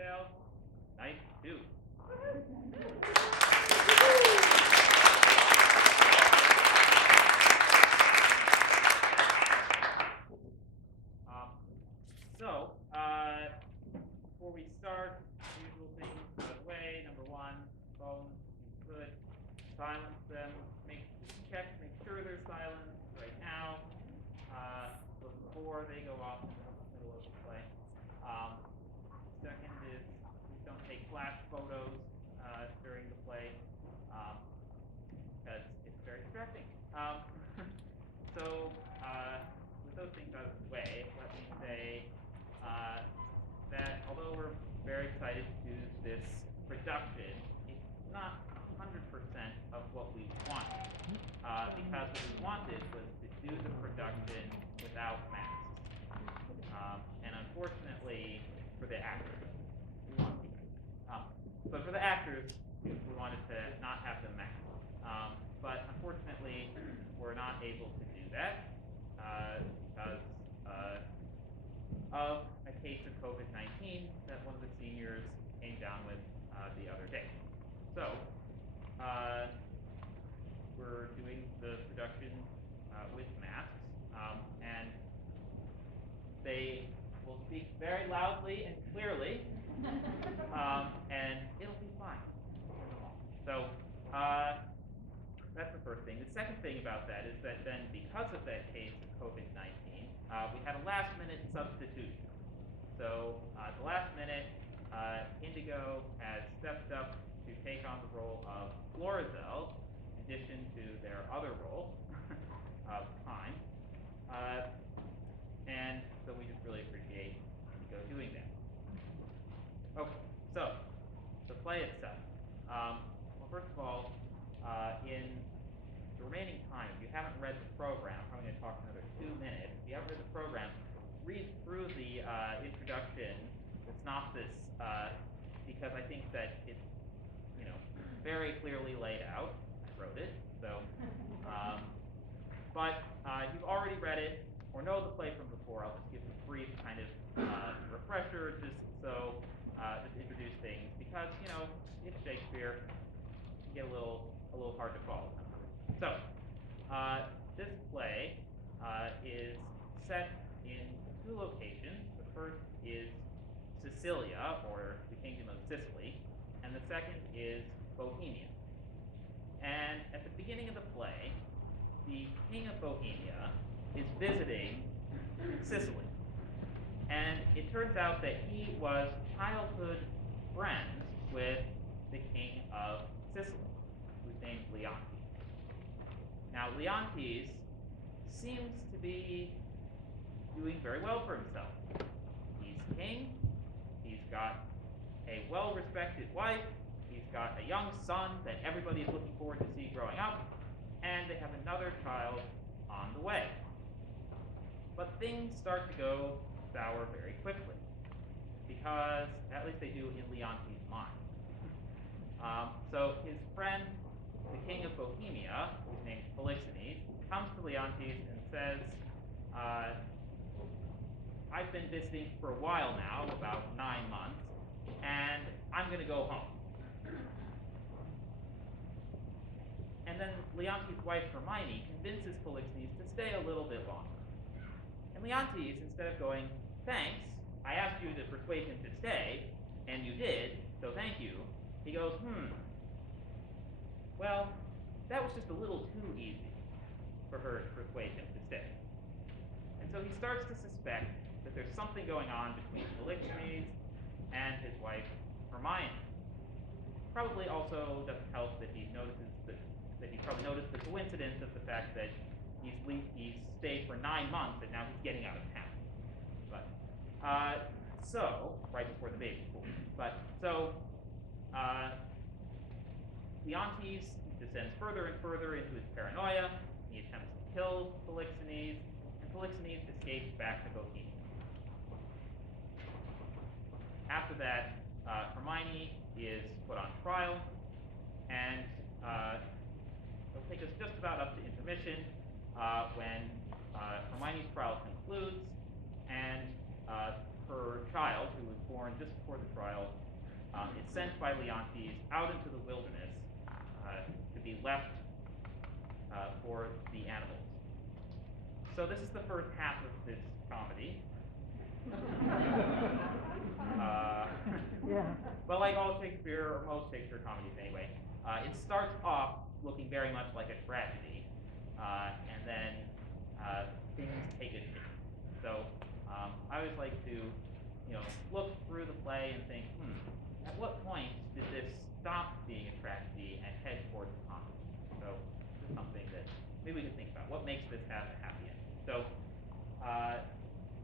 detail. Nice too. Before we start, usual things out of the way. Number one, phones, you could silence them. Make sure they're silenced right now. Before they go off in the middle of the play. Second is, please don't take flash photos during the play because it's very distracting. With those things out of the way, let me say that although we're very excited to do this production, it's not 100% of what we wanted. Because what we wanted was to do the production without masks. And unfortunately, for the actors, we want to. But for the actors, we wanted to not have them masked. But unfortunately, we're not able to do that because of a case of COVID-19 that one of the seniors came down with the other day. So we're doing the production with masks, and they will speak very loudly and clearly, and it'll be fine. So that's the first thing. The second thing about that is that then because of that case of COVID-19, we had a last-minute substitution. So at the last minute, Indigo has stepped up to take on the role of Florizel, in addition to their other role of Time. And so we just really appreciate Indigo doing that. Okay, so the play itself. Well, first of all, in the remaining time, if you haven't read the program, I'm probably going to talk for another 2 minutes. If you haven't read the program, read through the introduction, the synopsis, because I think that it's, very clearly laid out. I wrote it, so. But if you've already read it or know the play from before, I'll just give a brief kind of refresher, just so just introduce things, because it's Shakespeare, it can get a little hard to follow. So this play is set in 2 locations. The first is Sicilia, or the Kingdom of Sicily, and the second is Bohemia. And at the beginning of the play, the King of Bohemia is visiting Sicily. And it turns out that he was childhood friends with the King of Sicily, who's named Leontes. Now, Leontes seems to be doing very well for himself. He's king, he's got a well-respected wife, he's got a young son that everybody is looking forward to see growing up, and they have another child on the way. But things start to go sour very quickly, because, at least they do in Leontes' mind. So his friend, the King of Bohemia, who's named Polixenes, comes to Leontes and says, I've been visiting for a while now, about 9 months, and I'm going to go home. And then Leontes' wife, Hermione, convinces Polixenes to stay a little bit longer. And Leontes, instead of going, thanks, I asked you to persuade him to stay, and you did, so thank you, he goes, well, that was just a little too easy for her to persuade him to stay. And so he starts to suspect that there's something going on between Polixenes and his wife, Hermione. Probably also doesn't help that he probably noticed the coincidence of the fact that he's stayed for 9 months and now he's getting out of town. But so right before the baby's born. Leontes descends further and further into his paranoia. He attempts to kill Polixenes, and Polixenes escapes back to Bohemia. After that, Hermione is put on trial, and it'll take us just about up to intermission when Hermione's trial concludes, and her child, who was born just before the trial, is sent by Leontes out into the wilderness to be left for the animals. So this is the first half of this comedy. Well, like all Shakespeare, or most Shakespeare comedies anyway, it starts off looking very much like a tragedy, and then things take a shape. So I always like to, look through the play and think, at what point did this stop being a tragedy and head towards a comedy? So this is something that maybe we could think about. What makes this have a happy end? So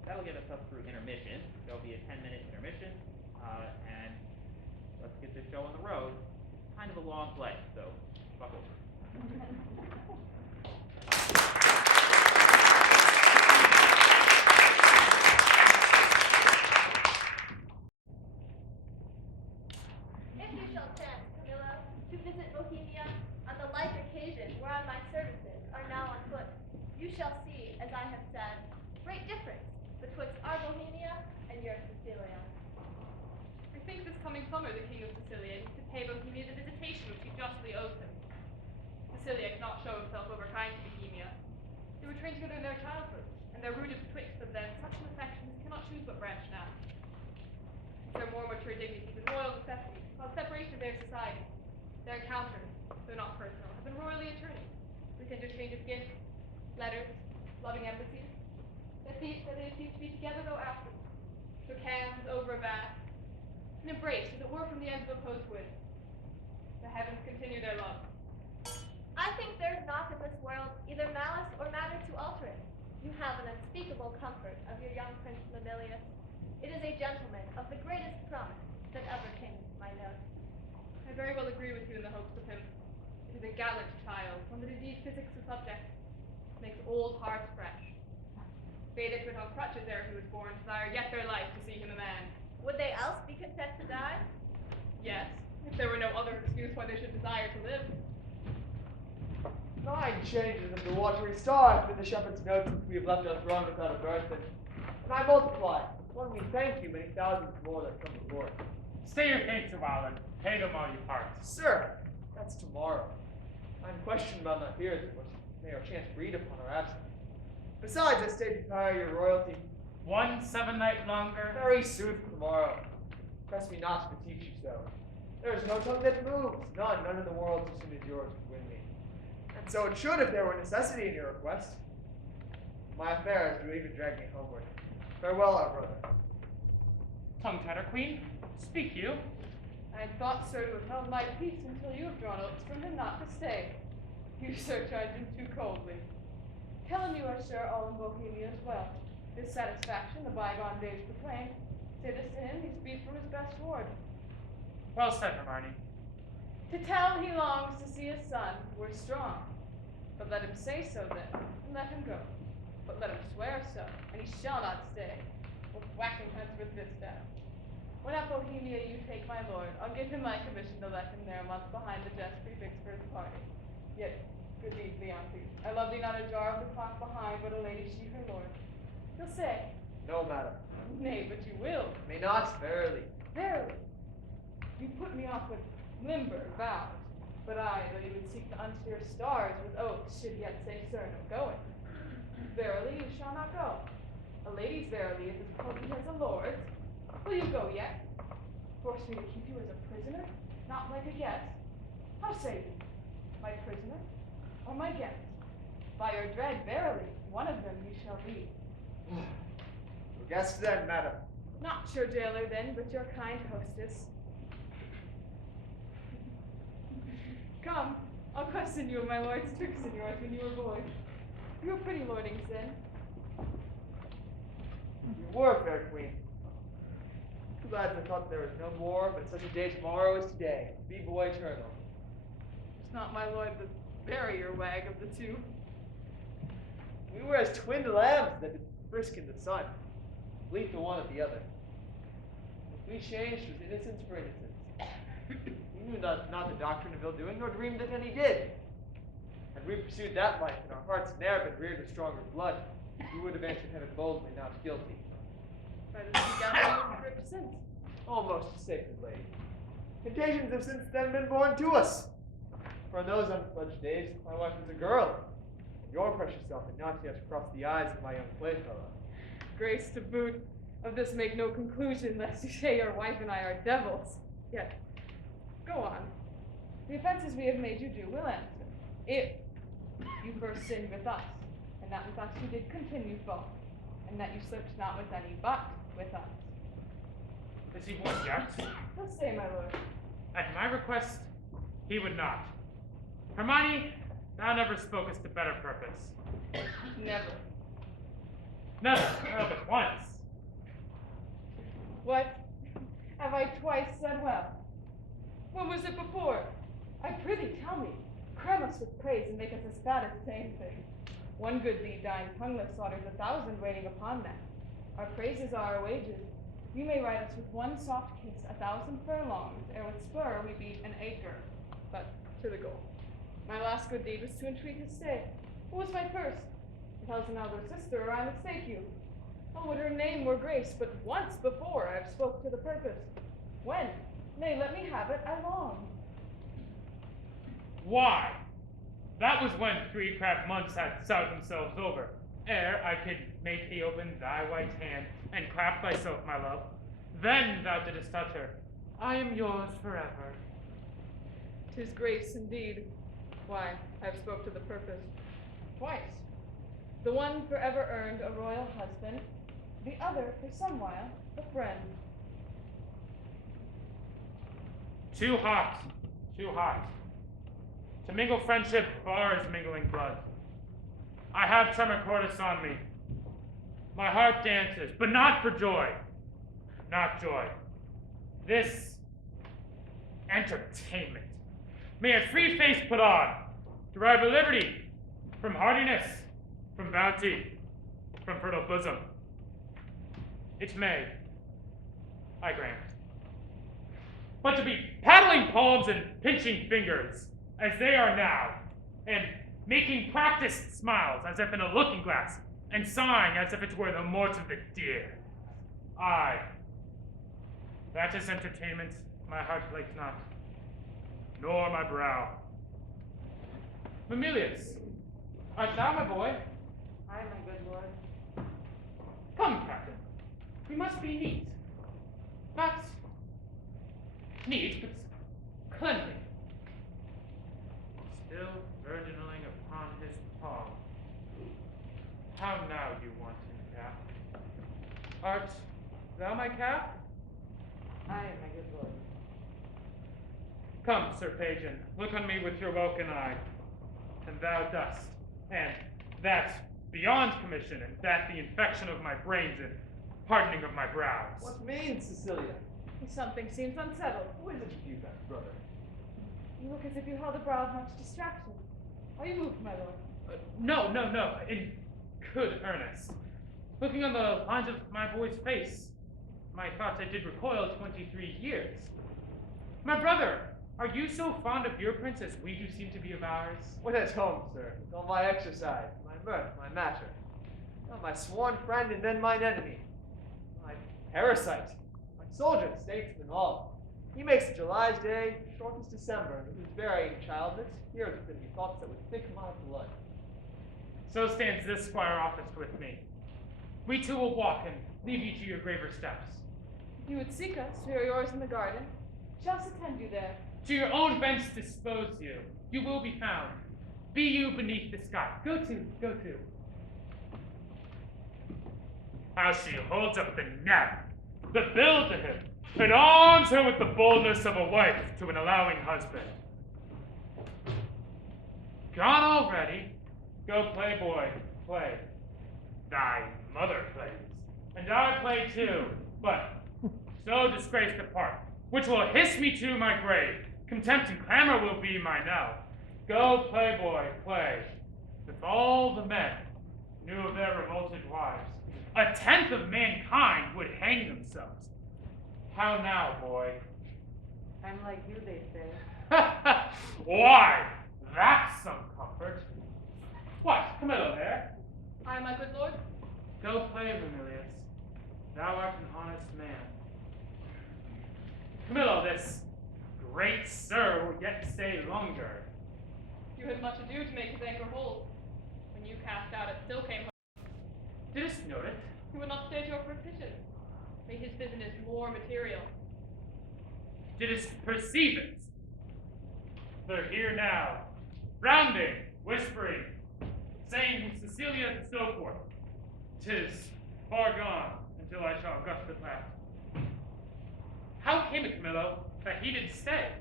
that'll get us up through intermission. There'll be a 10-minute intermission, and let's get this show on the road. It's kind of a long play, so buckle. If you shall chance, Camillo, to visit Bohemia on the like occasion whereon my services are now on foot, you shall see, as I have said, great difference betwixt our Bohemia and your Sicilia. I think this coming summer the king of Sicilia needs to pay Bohemia the visitation which he justly owes him. Sicilia cannot show himself overkind to Bohemia. They were trained together in their childhood, and there rooted betwixt them then such an affection as cannot choose but branch now. Their more mature dignities and royal necessities cause separation of their society. Their encounters, though not personal, have been royally attorneyed, with interchange of gifts, letters, loving embassies. That they seem to be together though after, shook hands over a bath, and embraced as it were from the ends of opposed winds. The heavens continue their love. I think there's not in this world either malice or matter to alter it. You have an unspeakable comfort of your young Prince Mamilius. It is a gentleman of the greatest promise that ever came to my notice. I very well agree with you in the hopes of him. It is a gallant child, one that indeed physics the subject, makes old hearts fresh. They that put on crutches ere he was born desire yet their life to see him a man. Would they else be content to die? Yes, if there were no other excuse why they should desire to live. 9 changes of the watery star have been the shepherd's note since we have left our throne without a birth, and I multiply. When we thank you, many thousands more that come before. Stay your thanks a while and pay them all you part. Sir, that's tomorrow. I'm questioned by my peers at what may or chance breed upon our absence. Besides, I stay to prepare your royalty. 1 7-night longer. Very sooth tomorrow. Press me not to beseech you so. There is no tongue that moves, none in the world so soon as yours could win me. And so it should if there were necessity in your request. My affairs do even drag me homeward. Farewell, our brother. Tongue-tatter queen, speak you. I had thought, sir, to have held my peace until you have drawn oaths from him not to stay. You, sir, tried him too coldly. Helen, you are sure all in Bohemia as well. This satisfaction the bygone days proclaim. Say this to him, he speaks from his best ward. Well said, Hermione. To tell he longs to see his son were strong. But let him say so then, and let him go. But let him swear so, and he shall not stay. We'll whack him hence with this staff. When at Bohemia you take my lord, I'll give him my commission to let him there a month behind the jest prefix for his party. Yet, good deed, Leontes, I love thee not a jar of the clock behind, but a lady she her lord. He'll say, No, madam. nay, but you will. May not, verily. Verily. You put me off with limber vows, but I, though you would seek to unsteer stars with oaths, should yet say, sir, no going. Verily, you shall not go. A lady's verily is as potent as a lord's. Will you go yet? Force me to keep you as a prisoner, not like a guest. How say you? My prisoner, or my guest? By your dread, verily, one of them you shall be. Your guest then, madam. Not your jailer then, but your kind hostess. Come, I'll question you of my lord's tricks and yours when you were boys. You were pretty lordings then. You were, fair queen. Too bad I thought there was no more, but such a day tomorrow is today. Be boy eternal. It's not my lord the barrier wag of the two. We were as twin lambs that did frisk in the sun, bleat the one at the other. If we changed, was innocence for innocence. We knew not the doctrine of ill doing, nor dreamed that any did. Had we pursued that life, and our hearts ne'er been reared with stronger blood, we would have answered heaven boldly, not guilty. by the sea gathering of drift since. Almost sacred lady. Contagions have since then been born to us. For in those unfledged days, my wife was a girl, and your precious self had not yet crossed the eyes of my young playfellow. Grace to boot, of this make no conclusion, lest you say your wife and I are devils. Yet, go on. The offenses we have made you do will answer. If you first sinned with us, and that with us you did continue fault, and that you slipped not with any but with us. Is he born yet? He'll stay, my lord. At my request, he would not. Hermione, thou never spokest to better purpose. Never. Never, but once. What? Have I twice said well? When was it before? I prithee tell me. Cram us with praise and make us as fat as same thing. One good deed dying tongueless slaughters 1,000 waiting upon that. Our praises are our wages. You may write us with one soft kiss 1,000 furlongs, ere with spur we beat an acre. But to the goal. My last good deed was to entreat his stay. What was my first? It was an elder sister, or I mistake you. Oh, would her name were Grace, but once before I have spoke to the purpose. When? Nay, let me have it, I long. Why? That was when 3 crabbed months had sowed themselves over, ere I could make thee open thy white hand, and clap thyself, my love. Then thou didst utter, I am yours forever. 'Tis grace indeed. Why, I have spoke to the purpose. Twice. The one forever earned a royal husband, the other for some while a friend. Too hot, too hot. To mingle friendship far as mingling blood. I have tremor cordis on me. My heart dances, but not for joy. Not joy. This entertainment. May a free face put on, derive a liberty from hardiness, from bounty, from fertile bosom. It may, I grant. But to be paddling palms and pinching fingers, as they are now, and making practiced smiles as if in a looking glass, and sighing as if it were the mort of the deer. Aye, that is entertainment my heart likes not, nor my brow. Mamilius, art thou my boy? Aye, my good lord. Come, Captain, we must be neat. Not neat, but cleanly. Still virginaling upon his palm. How now, you wanton calf? Art thou my calf? Aye, my good lord. Come, Sir Pagan, look on me with your welkin eye. And thou dost, and that beyond commission, and that the infection of my brains and hardening of my brows. What means, Cecilia? Something seems unsettled. Who is it with you, best brother? You look as if you held a brow of much distraction. Are you moved, my lord? No, in good earnest. Looking on the lines of my boy's face, my thoughts I did recoil 23 years. My brother, are you so fond of your prince as we do seem to be of ours? What at home, sir, with all my exercise, my mirth, my matter. Now my sworn friend and then mine enemy. My parasite, my soldier, statesman, all. He makes July's day short as December, and whose varying childness hears within me thoughts that would thick my blood. So stands this squire office with me. We two will walk and leave you to your graver steps. If you would seek us, we are yours in the garden. Shall us attend you there? To your own bench dispose you. You will be found. Be you beneath the sky. Go to. How she holds up the neck, the bill to him, and arms her with the boldness of a wife to an allowing husband. Gone already? Go play, boy, play. Thy mother plays, and I play too, but so disgrace the part, which will hiss me to my grave. Contempt and clamor will be my knell. Go play, boy, play. If all the men knew of their revolted wives, 1/10 of mankind would hang themselves. How now, boy? I'm like you, they say. Why, that's some comfort. What, Camillo there? Aye, my good lord. Go play, Vermilius. thou art an honest man. Camillo, this great sir will yet stay longer. You had much ado to make his anger hold. When you cast out, it still came home. Didst note it? He would not stay at your petition. Made his business more material. Didst perceive it? They're here now, rounding, whispering, saying Cecilia and so forth. 'Tis far gone until I shall gust at last. How came it, Camillo, that he did stay?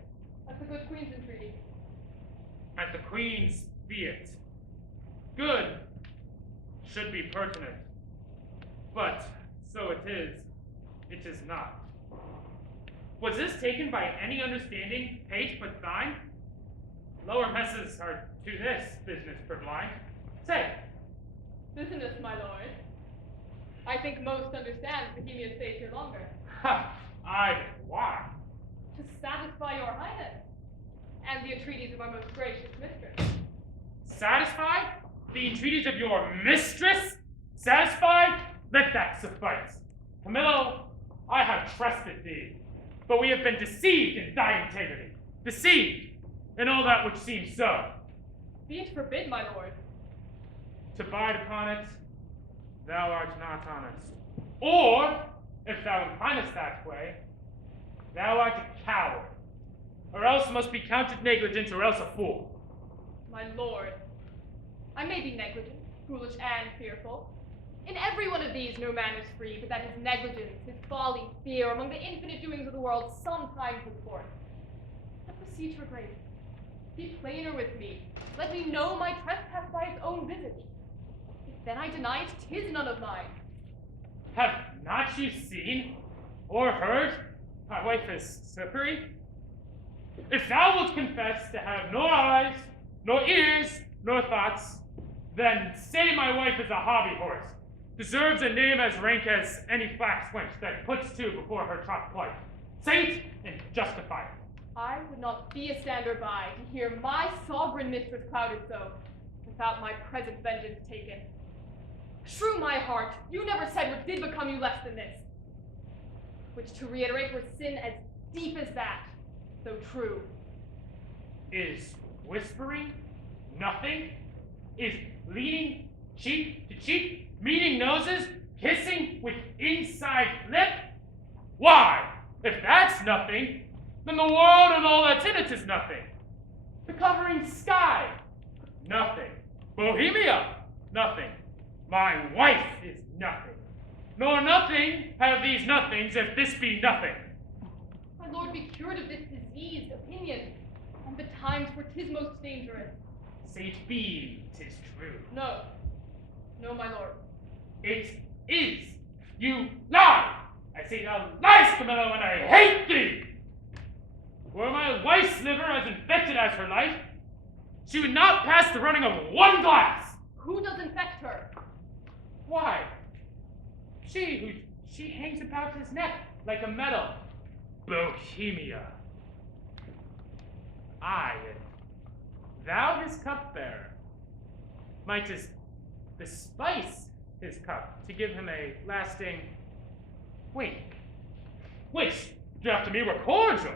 At the good queen's entreaty. At the queen's be it. Good should be pertinent. But so it is not. Was this taken by any understanding, page but thine? Lower messes are to this business purblind. Say, Business, my lord. I think most understand Bohemia stays here longer. ha, aye, why? To satisfy your highness, and the entreaties of our most gracious mistress. Satisfied? The entreaties of your mistress? Satisfied? Let that suffice. Camillo, I have trusted thee, but we have been deceived in thy integrity. Deceived in all that which seems so. Be it forbid, my lord. To bide upon it, thou art not honest. Or, if thou inclinest that way, thou art a coward, or else must be counted negligent, or else a fool. My lord, I may be negligent, foolish, and fearful. In every one of these no man is free, but that his negligence, his folly, fear, among the infinite doings of the world, sometimes put forth. Let beseech your grace, be plainer with me. Let me know my trespass by its own visage. If then I deny it, 'tis none of mine. Have not you seen or heard my wife is slippery? If thou wilt confess to have nor eyes, nor ears, nor thoughts, then say my wife is a hobby horse, deserves a name as rank as any flax wench that puts to before her trot plight. Say it and justify it. I would not be a stander by to hear my sovereign mistress clouded so, without my present vengeance taken. Shrew my heart, you never said what did become you less than this. Which, to reiterate, were sin as deep as that, though true. Is whispering nothing? Is leaning cheek to cheek, meeting noses, kissing with inside lip? Why, if that's nothing, then the world and all that's in it is nothing. The covering sky, nothing. Bohemia, nothing. My wife is nothing. Nor nothing have these nothings if this be nothing. My lord, be cured of this diseased opinion, and the times where 'tis most dangerous. Say it be, 'tis true. No, no, my lord. It is. You lie. I say thou liest, Camillo, and I hate thee. Were my wife's liver as infected as her life, she would not pass the running of one glass. Who does infect her? Why? She hangs about his neck like a medal. Bohemia. I, and thou his cupbearer, mightest bespice his cup to give him a lasting wink, which, after me, were cordial.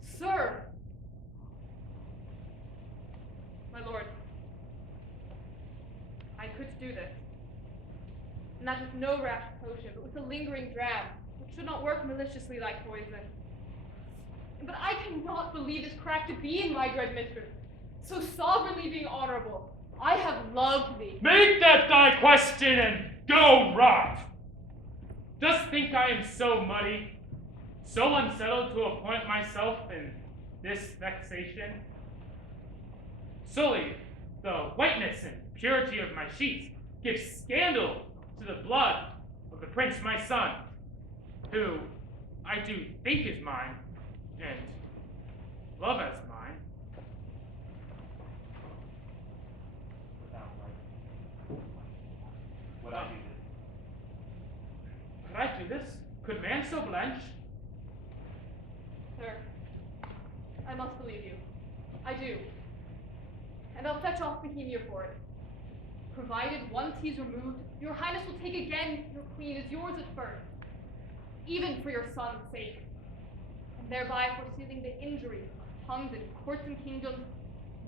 Sir! My lord, I could do this. And that with no rash potion, but with a lingering dram, which should not work maliciously like poison. But I cannot believe this crack to be in my dread mistress, so sovereignly being honorable. I have loved thee. Make that thy question and go rot. Dost think I am so muddy, so unsettled to appoint myself in this vexation? Sully, the whiteness and purity of my sheets, gives scandal to the blood of the prince my son, who I do think is mine, and love as mine. Without life. Would I do this? Could I do this? Could man so blench? Sir, I must believe you. I do. And I'll fetch off Bohemia for it. Provided once he's removed, your highness will take again your queen as yours at first. even for your son's sake, and thereby foreseeing the injury of tongues and courts and kingdoms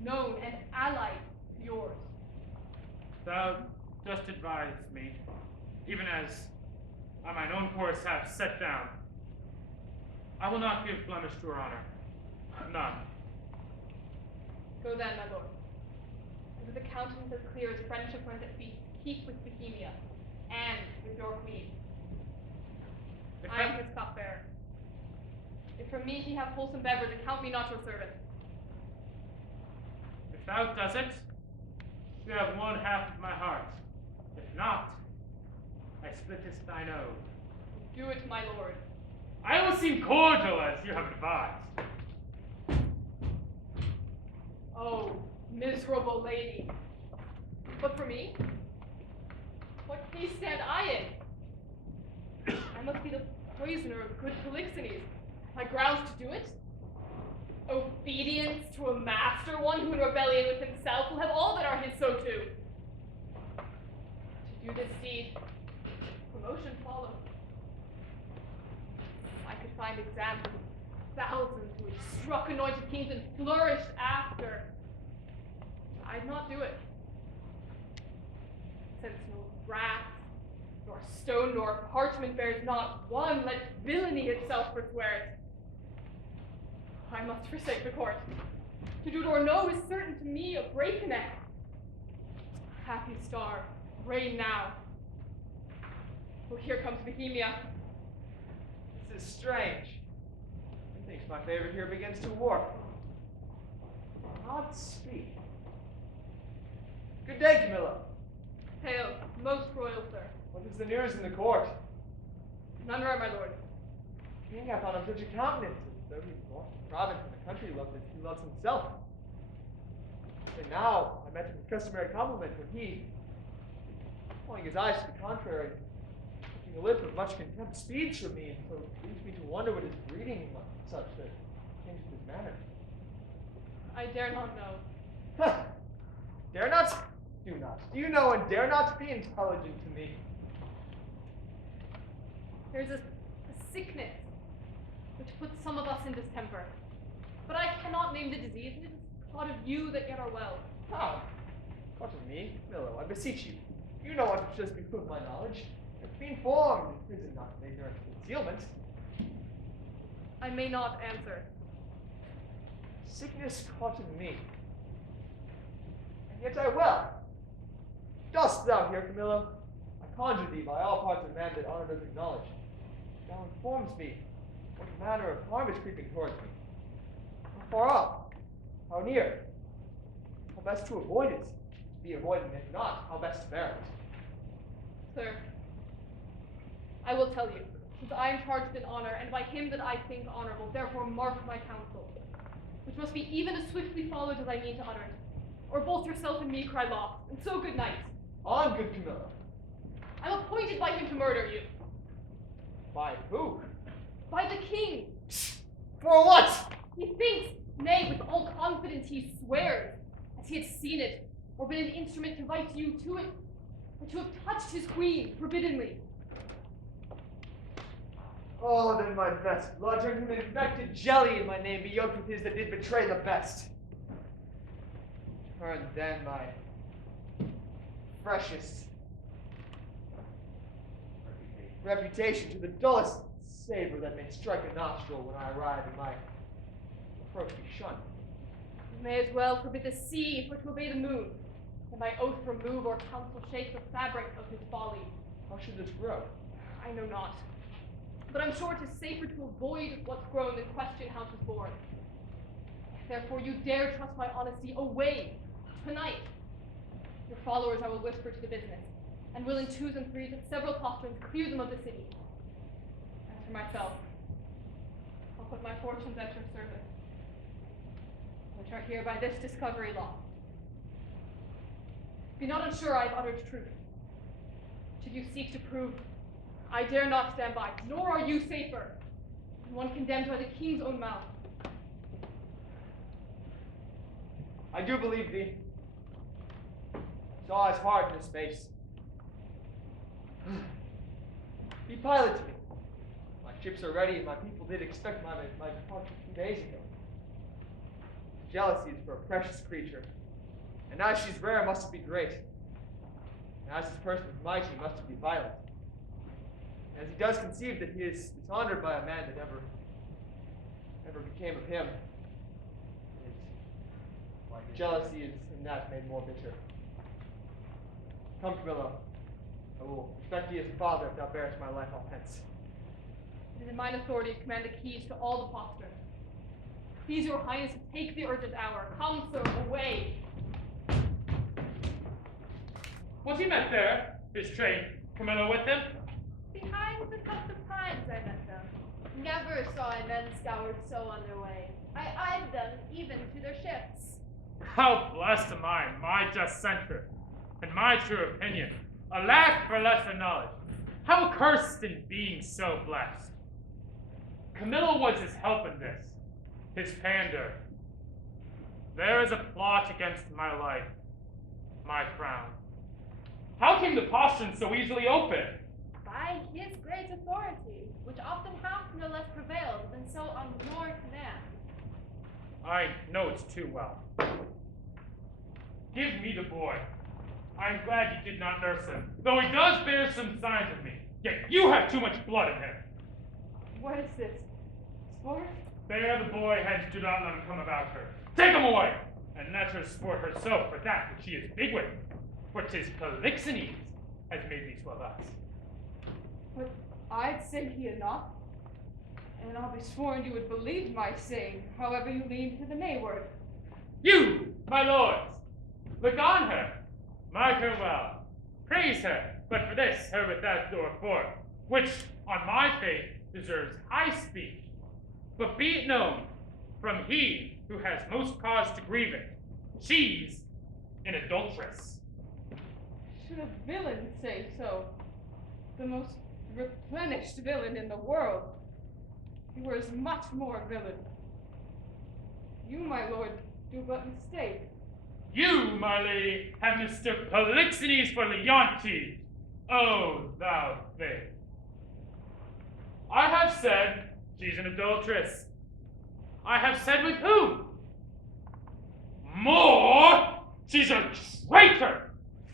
known and allied to yours. Thou dost advise me, even as I mine own course have set down. I will not give blemish to her honor. None. Go then, my lord, and with a countenance as clear as friendship runs at feast, keep with Bohemia, and with your queen. If I am thou- his cupbearer. If from me he have wholesome beverage, account me not your servant. If thou does it, you have one half of my heart. If not, I splittest thine oath. Do it, my lord. I will seem cordial as you have advised. Oh, miserable lady. But for me? What case stand I in? I must be the poisoner of good Polixenes. My grounds to do it? Obedience to a master, one who in rebellion with himself will have all that are his so too. To do this deed, promotion follows. I could find examples of thousands who had struck anointed kings and flourished after. I'd not do it. Since no brass, nor stone, nor parchment bears not one, let villainy itself forswear it. I must forsake the court. To do it or no is certain to me a break neck. Happy star, reign now. Oh, here comes Bohemia. This is strange. Methinks my favorite here begins to warp. Odd speak. Good day, Camilla. Hail, most royal sir. What is the news in the court? None rare, my lord. King hath on him such a countenance, as though he walked the province and the country loved as he loves himself. And now I met him with customary compliment when he, calling his eyes to the contrary, looking a lip of much contempt, speeds from me, and so it leads me to wonder what his breeding was such that changes his manner. I dare not know. Dare not? Do not. Do you know and dare not be intelligent to me? There's a sickness which puts some of us in distemper. But I cannot name the disease, and it is thought of you that yet are well. How? What of me? Milo, I beseech you. You know what should be put my knowledge. I've been formed in prison, not in ignorance of concealment. I may not answer. Sickness caught in me. And yet I well. Dost thou hear, Camillo? I conjure thee by all parts of man that honor does acknowledge. Thou informs me what manner of harm is creeping towards me. How far off? How near? How best to avoid it? To be avoided, and if not, how best to bear it? Sir, I will tell you, since I am charged in honor, and by him that I think honorable, therefore mark my counsel, which must be even as swiftly followed as I mean to utter it, or both yourself and me cry lost, and so good night. On, good Camilla. I'm appointed by him to murder you. By who? By the king. For what? He thinks, nay, with all confidence he swears, as he had seen it, or been an instrument to invite you to it, or to have touched his queen forbiddenly. Oh, then my best blood turned to an infected jelly, and my name be yoked with his that did betray the best. Turn then my freshest reputation to the dullest savor that may strike a nostril when I arrive and my approach be shunned. You may as well forbid the sea for to obey the moon, and by oath remove or counsel shake the fabric of his folly. How should this grow? I know not. But I'm sure 'tis safer to avoid what's grown than question how 'tis born. If therefore you dare trust my honesty, away, tonight. Your followers I will whisper to the business, and will in twos and threes with several posterns clear them of the city. As for myself, I'll put my fortunes at your service, which are here by this discovery lost. Be not unsure I have uttered truth. Should you seek to prove, I dare not stand by, nor are you safer than one condemned by the king's own mouth. I do believe thee. Saw his heart in his face. Be pilot to me, my ships are ready, and my people did expect my departure 2 days ago. Jealousy is for a precious creature, and as she's rare, must it be great. And as his person is mighty, must it be violent. And as he does conceive that he is dishonored by a man that ever became of him, his jealousy is in that made more bitter. Come, Camilla. I will respect thee as a father if thou bearest my life all hence. It is in mine authority to command the keys to all the posterns. Please, your highness, take the urgent hour. Come, sir, away. Was he met there? His train, Camilla with him? Behind the tuft of pines I met them. Never saw I men scoured so on their way. I eyed them even to their ships. How blessed am I in my just center, and my true opinion, a lack for lesser knowledge. How accursed in being so blessed. Camilla was his help in this, his pander. There is a plot against my life, my crown. How came the postern so easily open? By his great authority, which often hath no less prevailed than so on your command. I know it too well. Give me the boy. I am glad you did not nurse him, though he does bear some signs of me. Yet you have too much blood in him. What is this? Sport? Bear the boy hence, do not let him come about her. Take him away, and let her sport herself for that which she is big with. For 'tis Polixenes has made me swell us. But I'd say he had not. And I'll be sworn you would believe my saying, however you lean to the nayward. You, my lords, look on her, mark her well, praise her, but for this her without door forth, which, on my faith, deserves high speech. But be it known, from he who has most cause to grieve it, she's an adulteress. Should a villain say so? The most replenished villain in the world. He were as much more villain. You, my lord, do but mistake. You, my lady, have Mr. Polixenes for Leontes. Oh, thou thing. I have said she's an adulteress. I have said with whom? More, she's a traitor.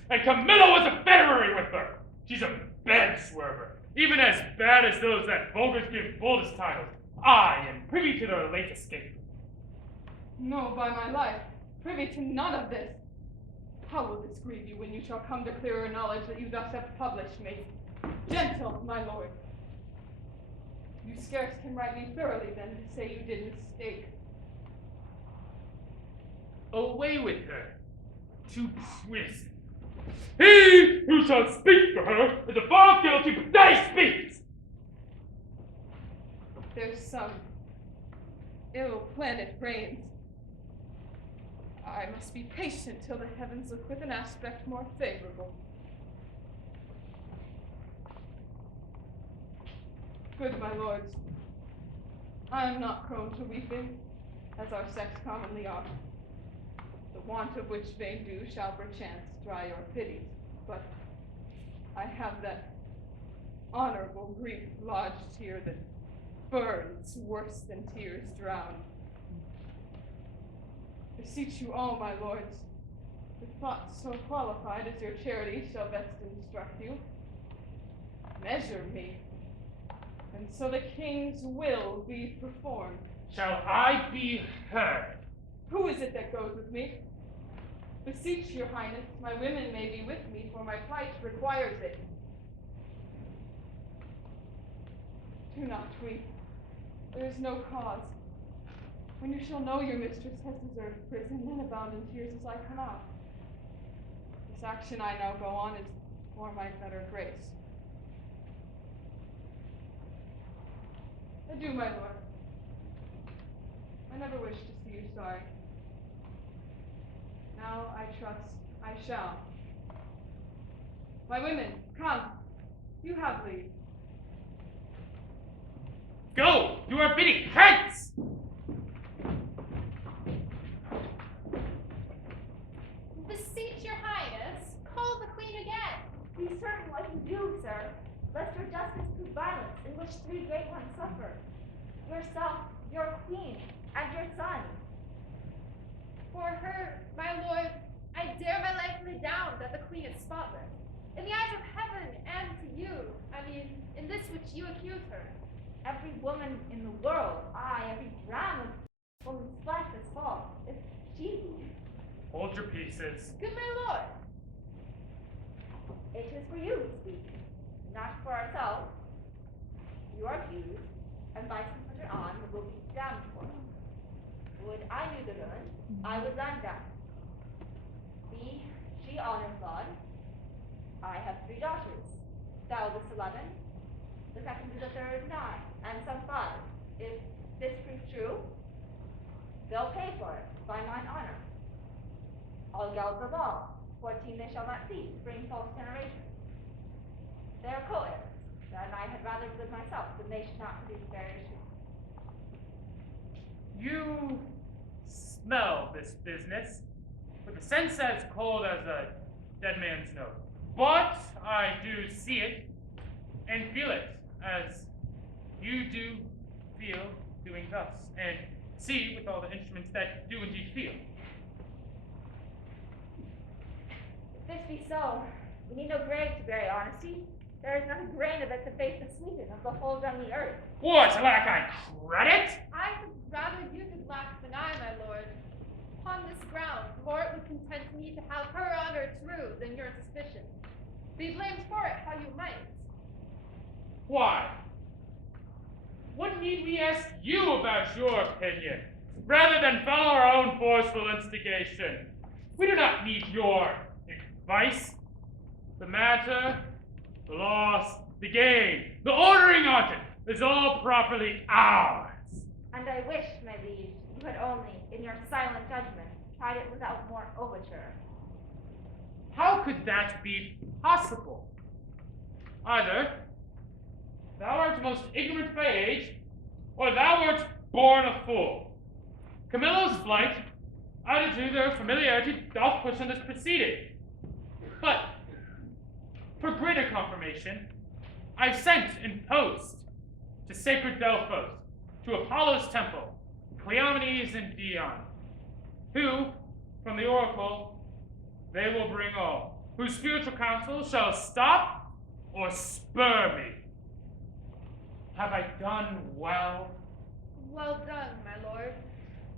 And Camilla was a federary with her. She's a bed swerver, even as bad as those that vulgars give boldest titles. I am privy to their late escape. No, by my life, privy to none of this. How will this grieve you when you shall come to clearer knowledge that you thus have published me? Gentle, my lord. You scarce can write me thoroughly then to say you did mistake. Away with her to prison. He who shall speak for her is a far guilty, but that he speaks. There's some ill planet reigns. I must be patient till the heavens look with an aspect more favorable. Good my lords, I am not prone to weeping, as our sex commonly are. The want of which vain dew shall perchance dry your pities, but I have that honorable grief lodged here that burns worse than tears drown. Beseech you all, my lords, with thoughts so qualified as your charity shall best instruct you, measure me, and so the king's will be performed. Shall I be heard? Who is it that goes with me? Beseech your highness, my women may be with me, for my plight requires it. Do not weep. There is no cause. When you shall know your mistress has deserved prison, then abound in tears as I come out. This action I now go on is for my better grace. Adieu, my lord. I never wish to see you sorry. Now I trust I shall. My women, come. You have leave. Go! You are bidding hence! Beseech your highness, call the queen again. Be certain what you do, sir. lest your justice prove violence, in which three great ones suffer. Yourself, your queen, and your son. For her, my lord, I dare my life lay down that the queen is spotless. In the eyes of heaven and to you, in this which you accuse her. Every woman in the world, aye, every gram of woman's flesh is false, if she be. Hold your pieces. Good my lord. It is for you we speak, not for ourselves. You are accused, and by some put her on, will be damned for it. Would I knew the villain, I would land down. She honor blood. I have 3 daughters. The eldest 11, the second to the third 9, and some 5. If this proves true, they'll pay for it by mine honor. All gals of all, 14 they shall not see, to bring false generation. They are co-heirs, and I had rather live myself than they should not produce fair issue. You smell this business with a sense as cold as a dead man's nose. But I do see it and feel it as you do feel doing thus, and see with all the instruments that do indeed feel. If this be so, we need no grave to bury honesty. There is not a grain of it to face the sweeten of the whole dung earth. What, lack I credit? I would rather you did lack than I, my lord. Upon this ground, more it would content me to have her honor true than your suspicion. Be blamed for it how you might. Why? What need we ask you about your opinion, rather than follow our own forceful instigation? We do not need your advice. The matter, the loss, the gain, the ordering of it is all properly ours. And I wish, my liege, you had only, in your silent judgment, tried it without more overture. How could that be possible? Either thou art most ignorant by age, or thou art born a fool. Camilla's flight, added to their familiarity, doth push on this proceeding. But, for greater confirmation, I sent in post to sacred Delphos, to Apollo's temple, Cleomenes and Dion, who, from the oracle, they will bring all, whose spiritual counsel shall stop or spur me. Have I done well? Well done, my lord.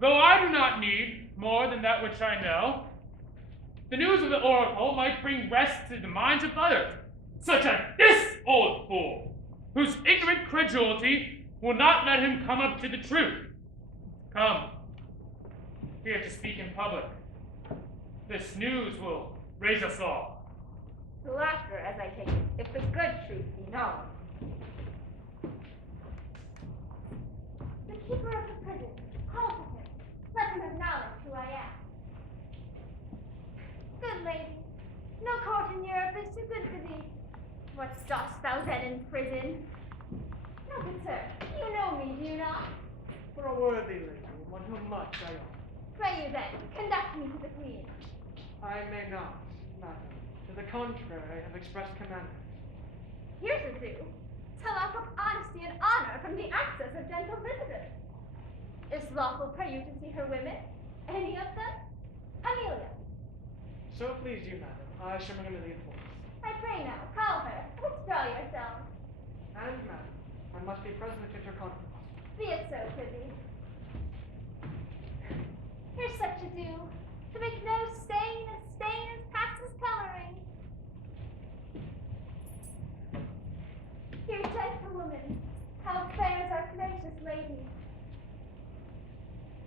Though I do not need more than that which I know, the news of the oracle might bring rest to the minds of others, such as this old fool, whose ignorant credulity will not let him come up to the truth. Come, here to speak in public. This news will raise us all. To laughter, as I take it, if the good truth be known. The keeper of the prison, call to him. Let him acknowledge who I am. Good lady, no court in Europe is too good for thee. What dost thou then in prison? No, good sir, you know me, do you not? For a worthy lady, on whom much I owe. Pray you then, conduct me to the queen. I may not, madam. To the contrary, I have expressed command. Here's a do. To lock up honesty and honor from the access of gentle visitors. Is lawful for you to see her women? Any of them? Amelia. So please you, madam, I shall bring Amelia forth. I pray now, call her. Withdraw yourself. And, madam, I must be present at your conference. Be it so, prithee. Here's such a do. To make no stain as past his coloring. Here, gentlewoman, how fares our gracious lady?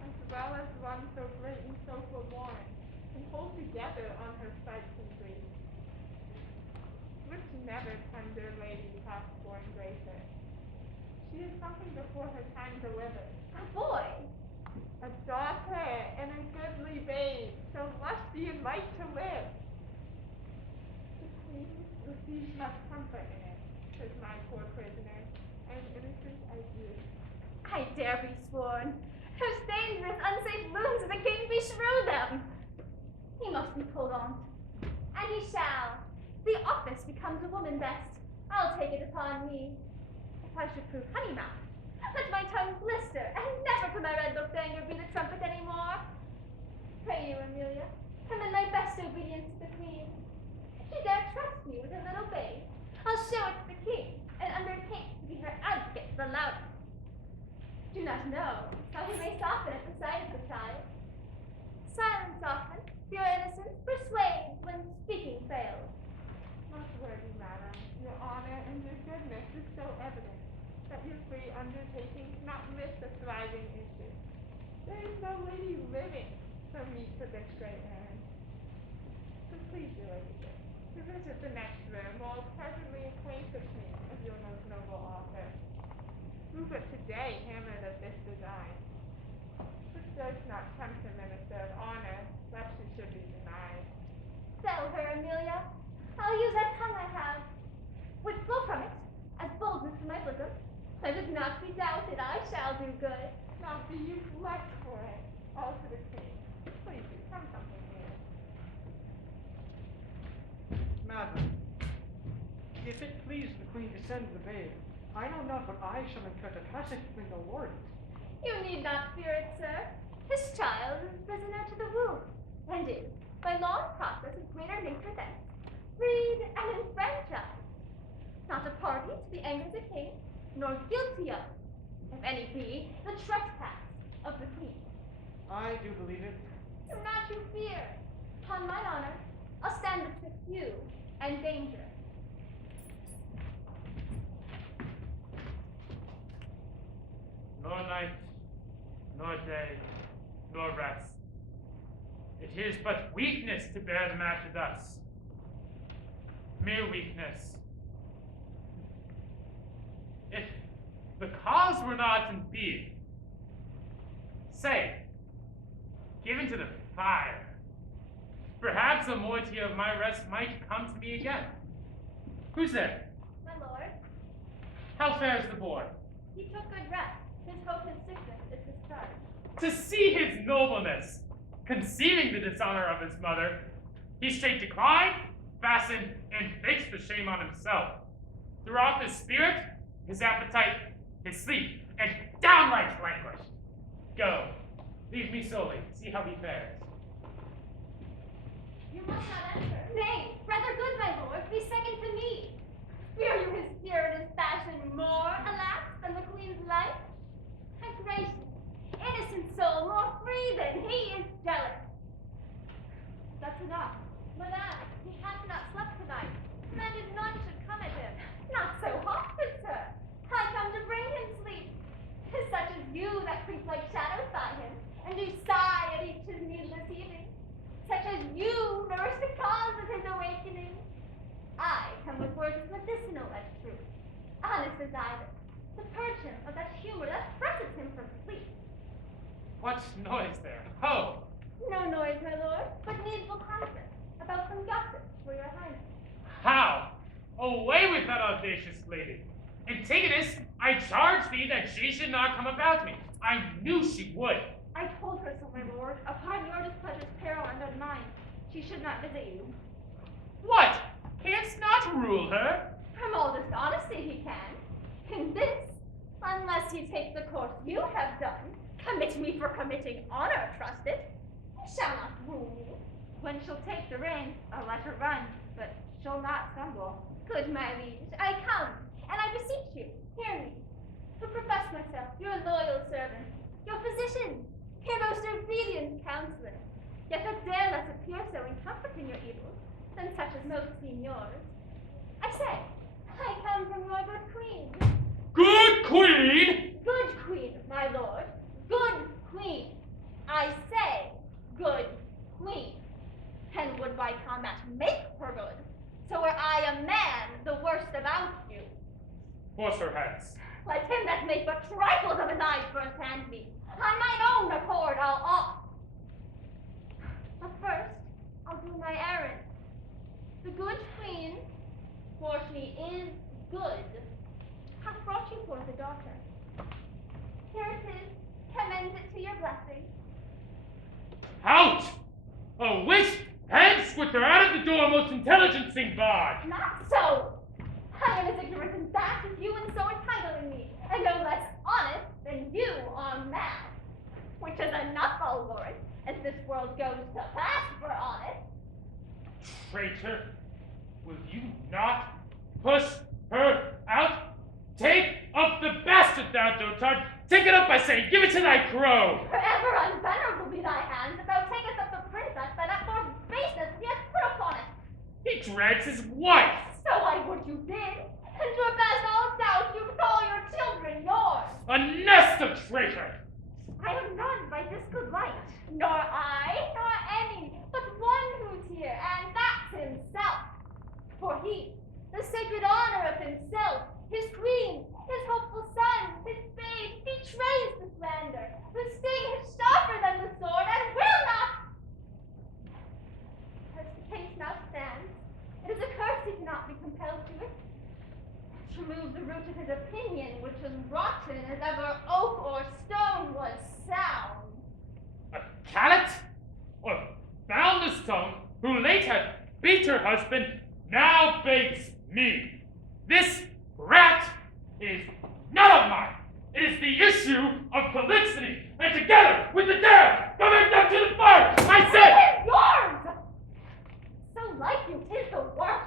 As well as one so great and so forlorn, and hold together on her sights and griefs, which never tender lady hath born gracer. She is something before her time delivered. A boy. A daughter and a goodly babe, so lusty and light to live. The queen receives much comfort in it, says my poor prisoner, and innocent as you. I dare be sworn. Those dangerous, unsafe loons of the king beshrew them. He must be pulled on. And he shall. The office becomes a woman best. I'll take it upon me. If I should prove honey-mouthed, let my tongue blister, and never could my red-looked anger be the trumpet any more. Pray you, Amelia, commend my best obedience to the queen. If she dare trust me with her little babe, I'll show it to the king, and undertake to be her advocate the louder. Do not know how he may soften at the sight of the child. Silence often, pure innocence, persuades when speaking fails. Most worthy madam, your honor and your goodness is so evident that your free undertaking cannot miss a thriving issue. There is no lady living for me for this great errand. So please, your ladyship, to visit the next room will presently acquaint the king of your most noble offer. Who but today hammered at this design? Which does not tempt the minister of honor, lest she should be denied. Tell her, Amelia, I'll use that tongue I have. Would flow from it, as boldness from my bosom. Let it not be doubted, I shall do good. Now do you flex for it, all to the king. Please do, come something here. Madam, if it please the queen to send the babe, I know not what I shall incur to pass it between the lords. You need not fear it, sir. This child is a prisoner to the womb, and is, by long process of greater nature thence, freed and enfranchised. Not a party to the anger of the king, nor guilty of, if any be, the trespass of the queen. I do believe it. Do not you fear. Upon my honor, I'll stand betwixt you and danger. Nor night, nor day, nor rest. It is but weakness to bear the matter thus. Mere weakness. If the cause were not in being, say, given to the fire, perhaps a moiety of my rest might come to me again. Who's there? My lord, How fares the boy? he took good rest. His hope and sickness is discharged. To see his nobleness, conceiving the dishonor of his mother, he straight declined, fastened, and fixed the shame on himself. Throughout his spirit, his appetite, his sleep, and downright languish. Go, leave me solely, see how he fares. You must not enter. Nay, rather good, my lord, be second to me. Fear you his spirit is fashioned more, alas, than the queen's life? A gracious, innocent soul, more free than he is jealous. That's enough. Madame, he hath not slept tonight. Commanded none should come at him. Not so often, sir. I come to bring him sleep. 'Tis such as you that creep like shadows by him, and do sigh at each his needless heaving. Such as you nourish the cause of his awakening. I come with words as medicinal as true, honest as either, to purge him of that humor that frets him from sleep. What noise there? Ho! No noise, my lord, but needful conference about some gossip for your highness. How? Away with that audacious lady. Antigonus, I charge thee that she should not come about me. I knew she would. I told her so, my lord, upon your displeasure's peril and on mine. She should not visit you. What? Canst not rule her? From all dishonesty he can. In this, unless he take the course you have done, commit me for committing honor trusted, he shall not rule me. When she'll take the reins, I'll let her run, but she'll not stumble. Good my liege, I come, and I beseech you, hear me, to profess myself your loyal servant, your physician, your most obedient counselor, yet that dare less appear so in comforting your evils than such as most seem yours. I say, I come from your good queen. Good queen! Good queen, my lord. Good queen. I say, good queen. And would by combat make her good, so were I a man, the worst about you. Force her hence. Let him that make but trifles of his eyes first hand me. On mine own accord I'll off. But first, I'll do my errand. The good queen, for she is good, hath brought you forth a daughter. Here it is, commend it to your blessing. Out! A witch! Hence with her out of the door, most intelligent sing bard! Not so! I am as ignorant in that as you in so entitling me, and no less honest than you are mad. Which is enough, O Lord, as this world goes to pass for honest. Traitor, will you not push her out? Take up the bastard, thou dotard! Take it up, I say! Give it to thy crow! Forever unvenerable be thy hands, if thou takest up the princess that at for baseness he hath put upon it. He drags his wife! So I would you did, and to abase all doubt you call your children yours. A nest of traitors! I am none by this good light, nor I, nor any, but one who's here, and that's himself. For he, the sacred honor of himself, his queen, his hopeful son, his babe, betrays the slander. The sting is sharper than the sword, and will not. As the case now stands, it is a curse he cannot be compelled to it. To remove the root of his opinion, which was rotten as ever oak or stone was sound. A callet? Or boundless tongue, who late had beat her husband, now begs me. This rat is none of mine. It is the issue of Polyxeny, and together with the dare, coming them to the fire, I said! It is yours! So like you, 'tis the worst.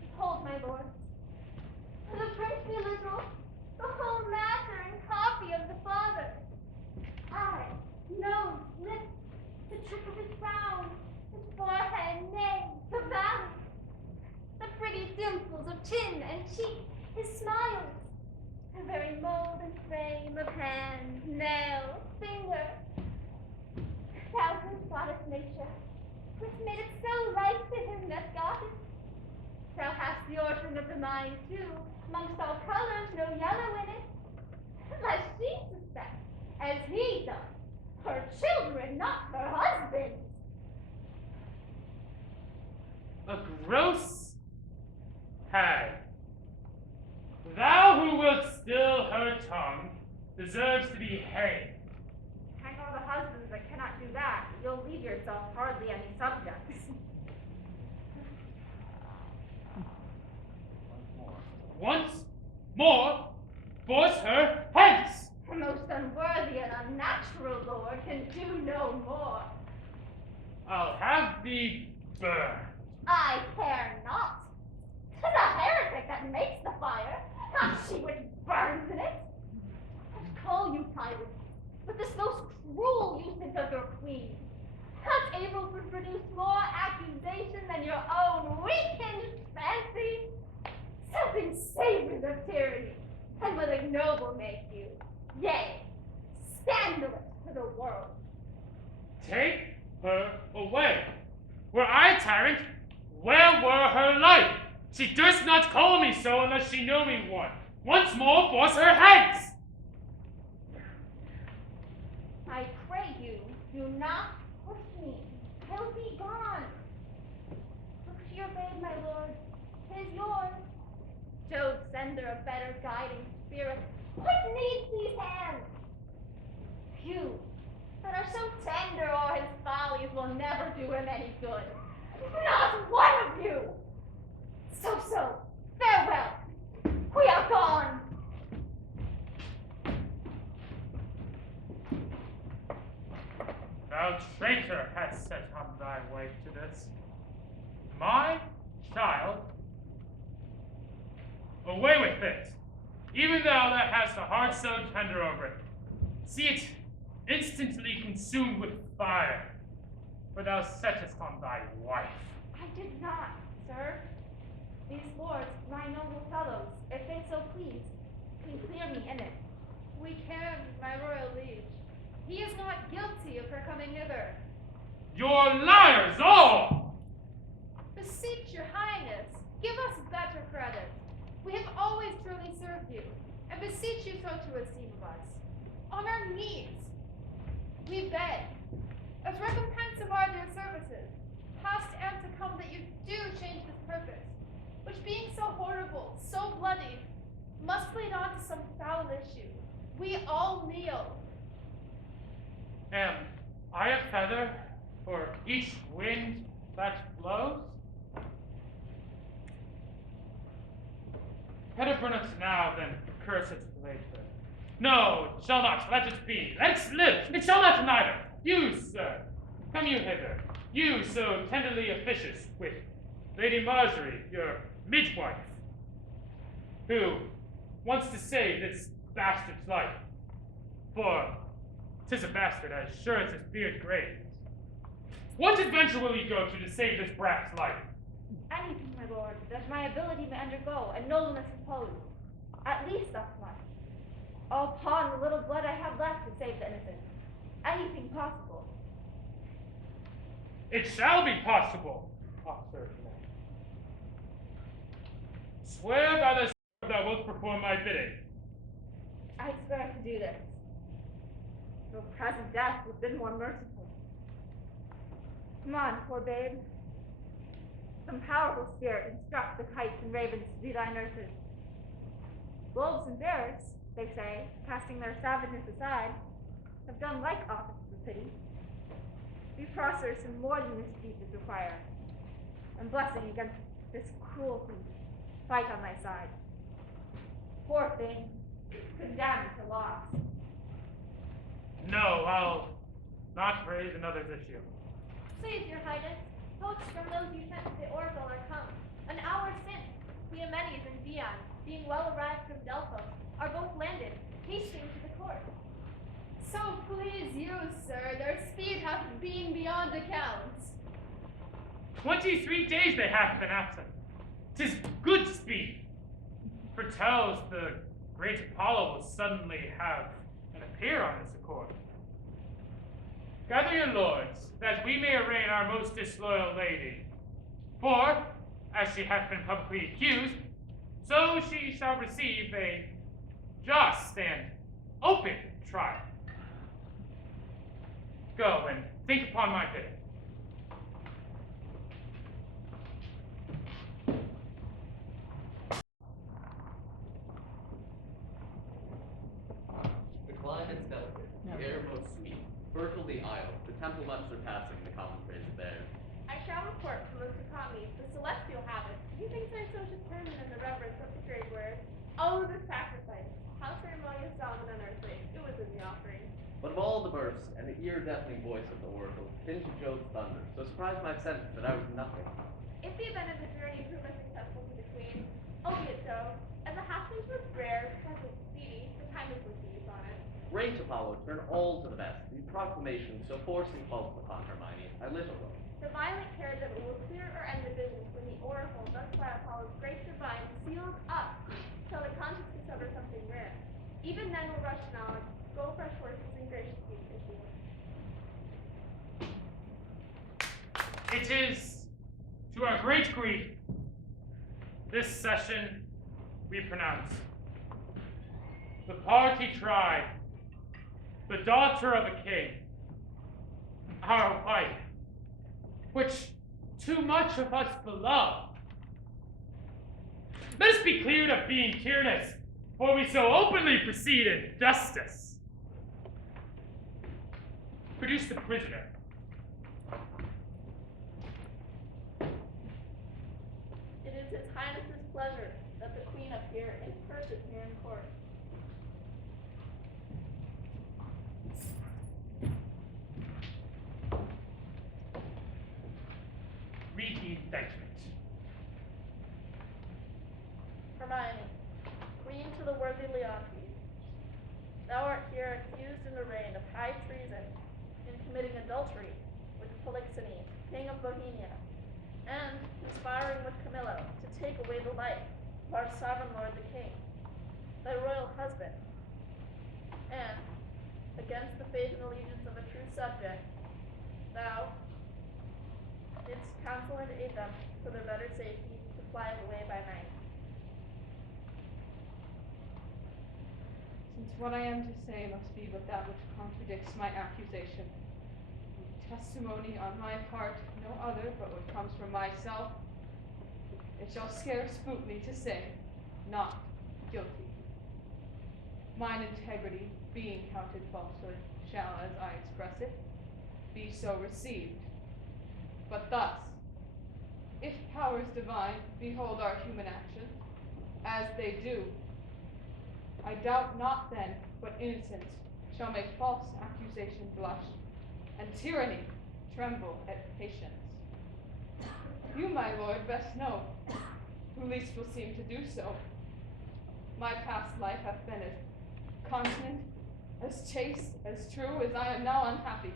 Behold, my lords, for the prince be literal, the whole matter and copy of the father. Eye, nose, lips, the tip of his crown, his forehead, name, the valley, the pretty dimples of chin and cheek, his smiles, the very mold and frame of hand, nail, finger. Thou good goddess nature, which made it so like to him that got it. Thou hast the orphan of the mind, too, amongst all colors, no yellow in it. Lest she suspect, as he does, her children, not her husband. A gross hag. Thou who wilt still her tongue deserves to be hanged. Hang all the husbands that cannot do that. You'll leave yourself hardly any subjects. Once more, force her hence! The most unworthy and unnatural lord can do no more. I'll have thee burned. I care not. 'Tis a heretic that makes the fire, not she which burns in it. But call you tyrant, with this most cruel usage of your queen, not able to produce more accusation than your own weak-hinged fancy. Something savors of tyranny, and will ignoble make you, yea, scandalous to the world. Take her away. Were I tyrant, where were her life? She durst not call me so unless she knew me one. Once more force her hence! I pray you, do not push me. He'll be gone. Look to your babe, my lord. 'Tis yours. Jove, sender of better guiding spirit, what needs these hands? You, that are so tender o'er his follies, will never do him any good. Not one of you! So, farewell. We are gone. Thou traitor hast set on thy wife to this. My child? Away with it! Even thou that hast a heart so tender over it, see it instantly consumed with fire, for thou settest on thy wife. I did not, sir. These lords, my noble fellows, if they so please, can clear me in it. We can, my royal liege. He is not guilty of her coming hither. You're liars all! Beseech your highness, give us better credit. We have always truly served you, and beseech you so to esteem of us. On our knees, we beg, as recompense of our dear services, past and to come, that you do change this purpose, which being so horrible, so bloody, must lead on to some foul issue. We all kneel. Am I a feather for each wind that blows? Better burn it now than curse it later. No, it shall not. Let it be. Let it live. It shall not neither. You, sir, come you hither. You so tenderly officious with Lady Marjorie, your midwife, who wants to save this bastard's life. For 'tis a bastard as sure as his beard graves. What adventure will ye go to save this brat's life? Anything, my lord, that my ability may undergo and nobleness impose. At least thus much. I'll pawn the little blood I have left to save the innocent. Anything possible. It shall be possible, Officer. Swear by the sword thou wilt perform my bidding. I swear to do this. Though present death would have been more merciful. Come on, poor babe. Some powerful spirit instruct the kites and ravens to be thy nurses. Wolves and bears, they say, casting their savageness aside, have done like office for pity. Be prosperous in more than this deed is required, and blessing against this cruelty, fight on thy side. Poor thing, condemned to loss. No, I'll not raise another's issue. Please, your highness, posts from those you sent to the oracle are come. An hour since, Cleomenes and Dion, being well arrived from Delphos, are both landed, hastening to the court. So please you, sir, their speed hath been beyond accounts. 23 days they have been absent. 'Tis good speed. Foretells the great Apollo will suddenly have an appear on this accord. Gather your lords, that we may arraign our most disloyal lady. For, as she hath been publicly accused, so she shall receive a just and open trial. Go and think upon my bidding. The climate's delicate, the air most sweet, fertile the isle, the temple much surpassing the common praise of there. I shall report from those who taught me the celestial habits. Methinks I so determined in the reverence of the great word. Oh, the sacrifice! How ceremonious, solemn, and unearthly. It was in the offering. But of all the bursts and the ear-deafening voice of the oracle, tinged with Jove's thunder, so surprised my senses that I was nothing. If the event of the journey proved successful to the queen, albeit so, and the happenings were rare, pleasant, speedy, the time was with use on it. Great Apollo, turn all to the best. These proclamations so forcing false upon Hermione, I little know. The violent cares of it will clear or end the business when the oracle, thus by Apollo's grace divine, sealed up, till the conscience discover something rare. Even then will rush knowledge, go fresh horses, and gracious speech issue. It is, to our great grief, this session we pronounce the party tried, the daughter of a king, our wife, which too much of us beloved. Let us be cleared of being tyrannous, for we so openly proceed in justice. Produce the prisoner. It is His Highness's pleasure that the queen appear in person here in court. Read the indictment. Hermione, queen to the worthy Leontes, thou art here accused in the reign of high treason in committing adultery with Polixenes, king of Bohemia, and conspiring with Camillo to take away the life of our sovereign lord the king, thy royal husband, and, against the faith and allegiance of a true subject, thou didst counsel and aid them for their better safety to fly away by night. Since what I am to say must be but that which contradicts my accusation, and testimony on my part no other but what comes from myself, it shall scarce boot me to say, not guilty. Mine integrity, being counted falsehood, shall, as I express it, be so received. But thus, if powers divine behold our human actions, as they do. I doubt not then but innocence shall make false accusation blush, and tyranny tremble at patience. You, my lord, best know, who least will seem to do so. My past life hath been as continent, as chaste, as true as I am now unhappy,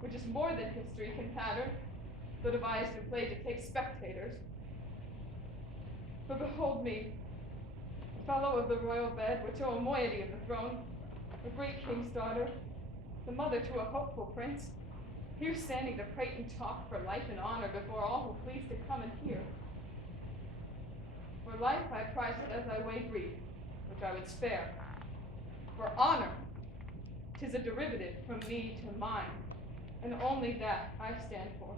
which is more than history can pattern, though devised and played to take spectators. For behold me, a fellow of the royal bed, which owe a moiety of the throne, a great king's daughter, the mother to a hopeful prince, here standing to prate and talk for life and honor before all who please to come and hear. For life I prize it as I weigh grief, which I would spare. For honor, 'tis a derivative from me to mine, and only that I stand for.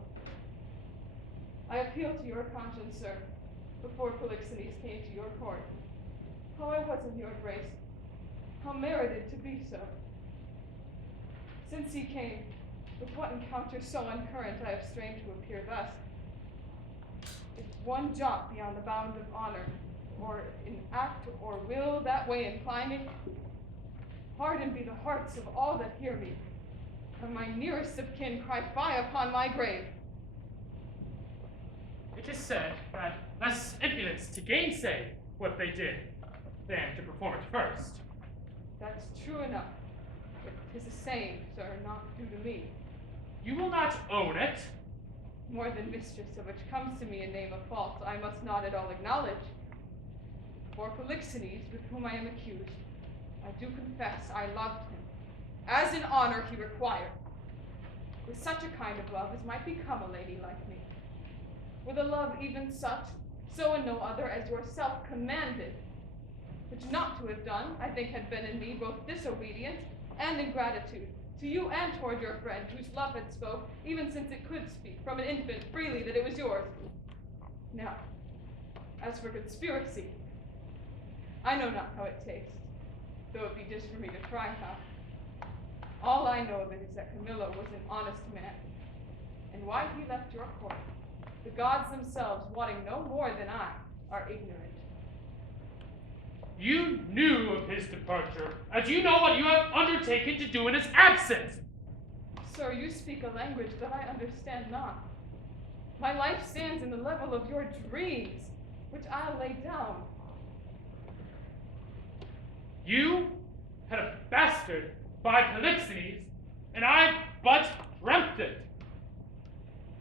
I appeal to your conscience, sir, before Polixenes came to your court. How I was in your grace, how merited to be so. Since he came, with what encounter so uncurrent I have strained to appear thus. If one jot beyond the bounds of honor, or in act or will that way inclining, hardened be the hearts of all that hear me, and my nearest of kin cry fie upon my grave. It is said that less impudence to gainsay what they did than to perform it first. That's true enough, but 'tis a saying, sir, not due to me. You will not own it. More than mistress of which comes to me in name of fault, I must not at all acknowledge. For Polixenes, with whom I am accused, I do confess I loved him, as in honor he required, with such a kind of love as might become a lady like me, with a love even such, so and no other as yourself commanded, which not to have done, I think had been in me both disobedient and ingratitude, to you and toward your friend, whose love had spoke, even since it could speak, from an infant freely that it was yours. Now, as for conspiracy, I know not how it tastes, though it be just for me to try how. All I know of it is that Camillo was an honest man, and why he left your court, the gods themselves, wanting no more than I, are ignorant. You knew of his departure, as you know what you have undertaken to do in his absence. Sir, you speak a language that I understand not. My life stands in the level of your dreams, which I'll lay down. You had a bastard by Polixenes, and I but dreamt it.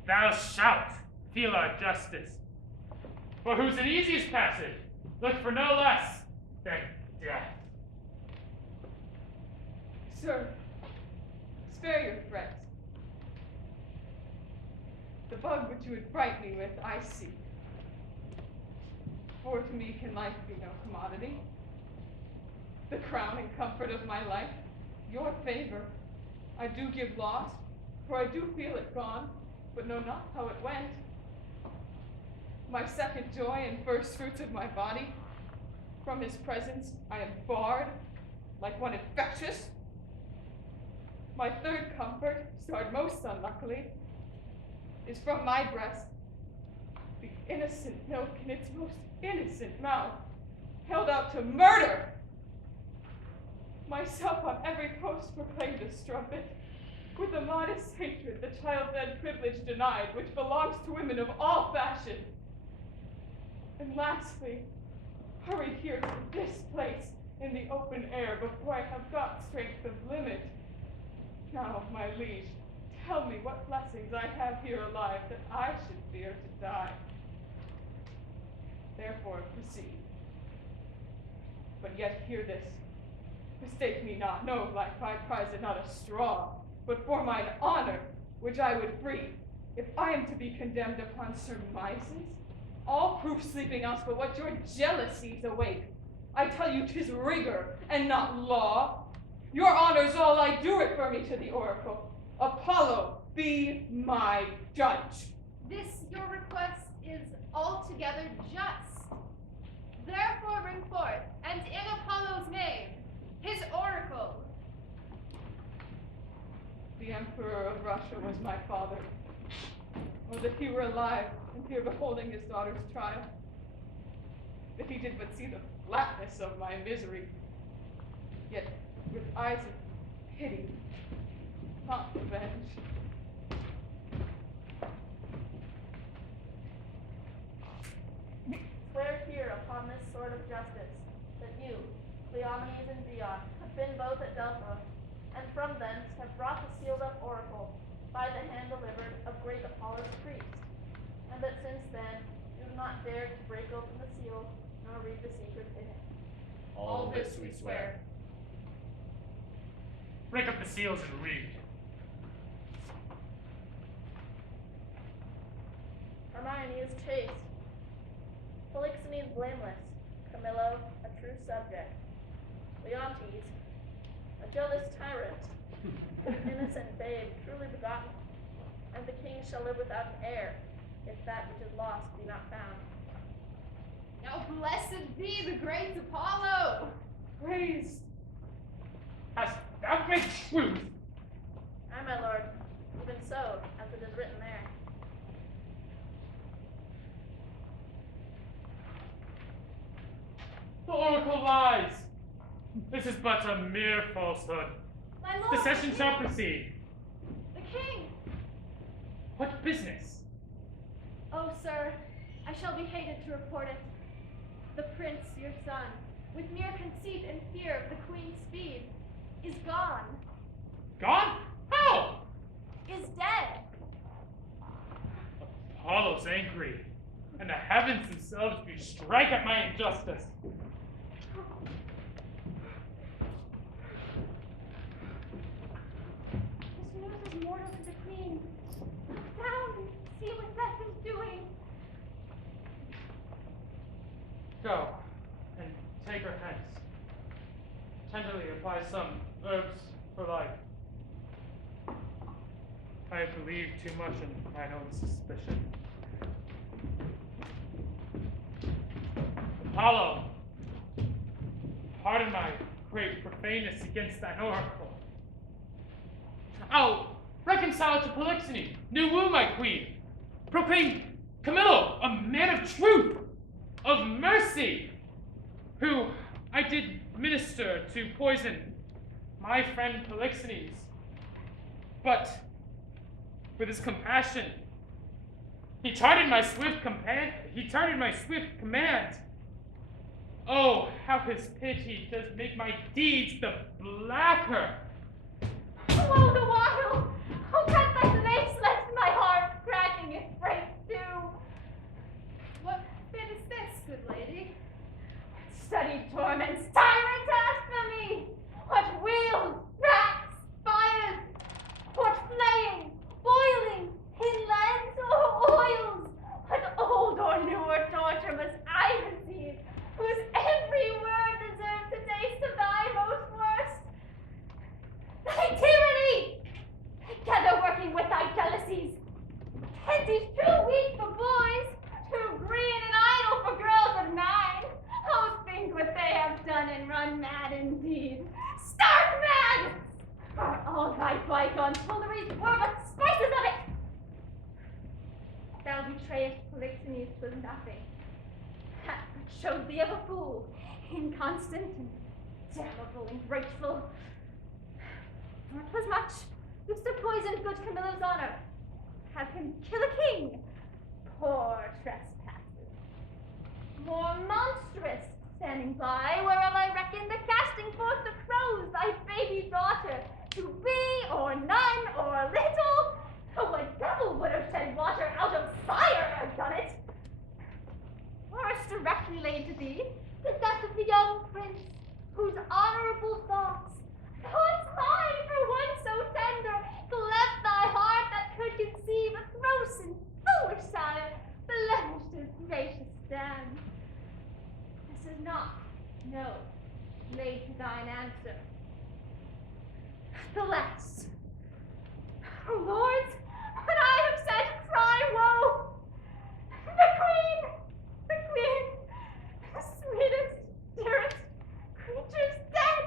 Thou shalt feel our justice, for whose an easiest passage look for no less than death. Sir, spare your threats. The bug which you would fright me with, I see. For to me can life be no commodity. The crown and comfort of my life, your favor, I do give lost, for I do feel it gone, but know not how it went. My second joy and first fruits of my body, from his presence I am barred, like one infectious. My third comfort, starred most unluckily, is from my breast, the innocent milk in its most innocent mouth, held out to murder. Myself on every post proclaimed a strumpet, with the modest hatred the child-fed privilege denied, which belongs to women of all fashion. And lastly, hurried here to this place in the open air before I have got strength of limit. Now, my liege, tell me what blessings I have here alive that I should fear to die. Therefore, proceed. But yet hear this. Mistake me not, no, life, I prize it not a straw, but for mine honor, which I would free, if I am to be condemned upon surmises, all proof sleeping else but what your jealousies awake. I tell you 'tis rigor, and not law. Your honor's all I do refer me to the oracle. Apollo, be my judge. This your request is altogether just. Therefore bring forth, and in Apollo's name, his oracle. The Emperor of Russia was my father. Oh, that he were alive, and here beholding his daughter's trial. if he did but see the flatness of my misery, yet with eyes of pity, not revenge. Swear here upon this sword of justice, that you, Cleomenes and Dion, have been both at Delphi, and from thence have brought the sealed-up oracle, by the hand delivered of great Apollo's priest, and that since then you have not dared to break open the seal, nor read the secret in it. All this we swear. Break up the seals and read. Hermione is chaste, Polixenes blameless, Camillo a true subject, Leontes a jealous tyrant, innocent babe truly begotten, and the king shall live without an heir, if that which is lost be not found. Now blessed be the great Apollo! Praise. Hast thou great truth? Aye, my lord, even so, as it is written there. The oracle lies. This is but a mere falsehood. My lord! The session shall proceed. The king! What business? Oh, sir, I shall be hated to report it. The prince, your son, with mere conceit and fear of the queen's speed, is gone, Gone? How? is dead. Apollo's angry, and the heavens themselves do strike at my injustice. This news is mortal to the queen. Look down and see what death is doing. Go, and take her hence. Tenderly apply some herbs for life. I have believed too much in mine own suspicion. Apollo, pardon my great profaneness against thine oracle. I'll reconcile to Polixenes, new woo my queen. Proclaim Camillo a man of truth, of mercy, who I did minister to poison my friend Polixenes, but with his compassion, he charted my swift command. Oh, how his pity does make my deeds the blacker. Oh, the waddle! Oh, cut thy mace left my heart, cracking it break too. What fit is this, good lady? Studied torments, tyrant blasphemy! What wheels, racks, fires! What flaying, boiling, inlands or oils! What old or newer torture must I receive, whose every word deserves to taste of thy most worst? Thy tyranny! Together working with thy jealousies. Henty's too weak for boys, too green and idle for girls of 9. Oh, think what they have done and run mad indeed. Stark mad! For all thy bygones fooleries were but spices of it. Thou betrayest Polixenes was nothing. That which showed thee of a fool, inconstant and damnable and grateful. Nor 'twas much, wouldst to poison good Camillo's honor, have him kill a king. Poor trespasses. More monstrous, standing by, whereof I reckon the casting forth the crows, thy baby daughter, to be or none or little. Oh, what devil would have shed water out of fire have done it? Worse directly laid to thee, the death of the young prince, whose honorable thoughts high for one so tender, cleft thy heart that could conceive a gross and foolish sire, blemished his gracious stand. This is not, no, laid to thine answer. The last. Oh, lords, when I have said, cry woe! The queen, the sweetest, dearest creature's dead!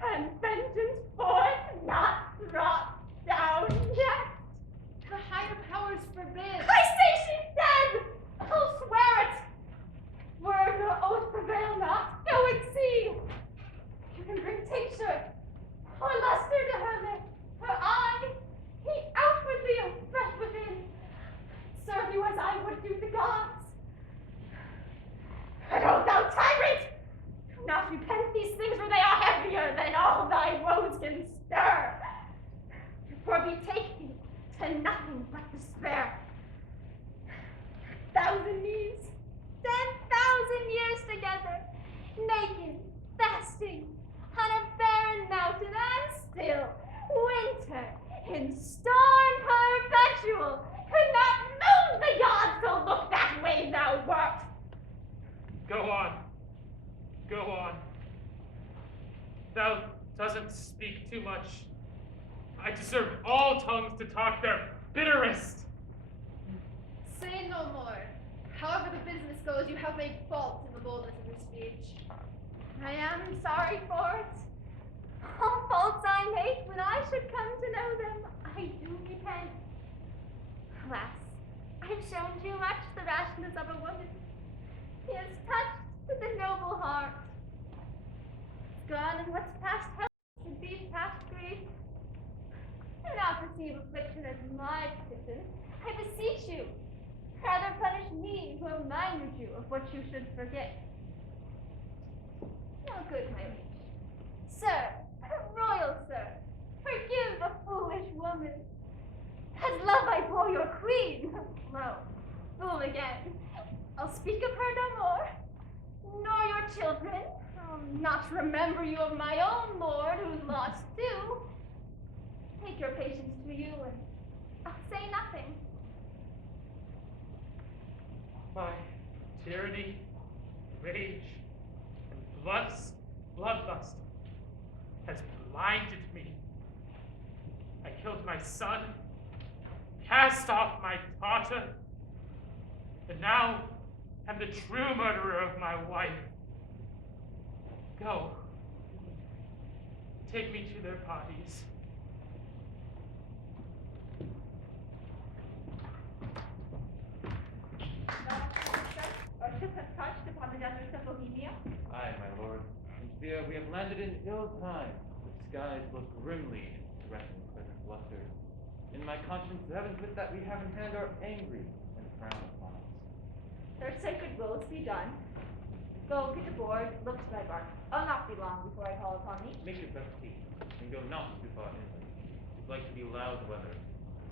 And vengeance forth not brought down yet. The higher powers forbid. I say she's dead! I'll swear it! Were through the gods. But oh, thou tyrant! Do not repent these things, for they are heavier than all thy woes can stir. For betake thee to nothing but despair. 1,000 years, 10,000 years together, naked, fasting, on a barren mountain, and still, winter, in storm perpetual, could not move the gods to look that way thou wert. Go on. Go on. Thou doesn't speak too much. I deserve all tongues to talk their bitterest. Say no more. However the business goes, you have made fault in the boldness of your speech. I am sorry for it. All faults I make, when I should come to know them, I do repent. Alas, I have shown too much the rashness of a woman. He has touched with a noble heart. It's gone, and what's past help should be past grief. Do not receive affliction as my petition. I beseech you. Rather punish me who have reminded you of what you should forget. Now, good my liege. Sir, royal sir, forgive a foolish woman. As love I bore your queen. Lo, fool again. I'll speak of her no more. Nor your children. I'll not remember you of my own lord who's lost too. Take your patience to you, and I'll say nothing. My tyranny, rage, and bloodlust has blinded me. I killed my son, cast off my daughter, and now am the true murderer of my wife. Go. Take me to their parties. Our ship has touched upon the deserts of Bohemia. Aye, my lord. And fear we have landed in ill time. The skies look grimly threatening present bluster. In my conscience, the heavens with that we have in hand are angry and frown upon us. Their sacred wills be done. Go get aboard, look to thy bark. I'll not be long before I call upon thee. Make your best haste, and go not too far inland. It's like to be loud weather.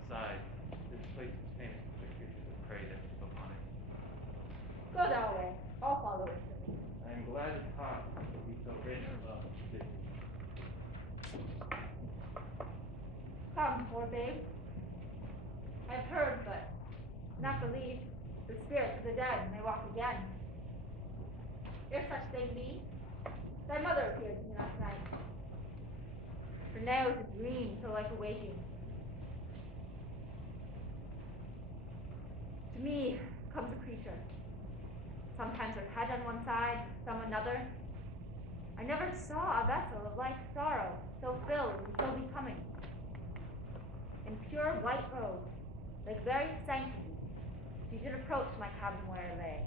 Besides, this place is famous for the creatures of prey that live upon it. Go thou way. I'll follow instantly. I am glad at heart that we so great in love did. Come, poor babe. I've heard, but not believed, the spirits of the dead may walk again. If such thing be, thy mother appeared to me last night. For now is a dream so like a waking. To me comes a creature, sometimes her head on one side, some another. I never saw a vessel of like sorrow, so filled and so becoming. In pure white robes, like very sanctity, she did approach my cabin where I lay.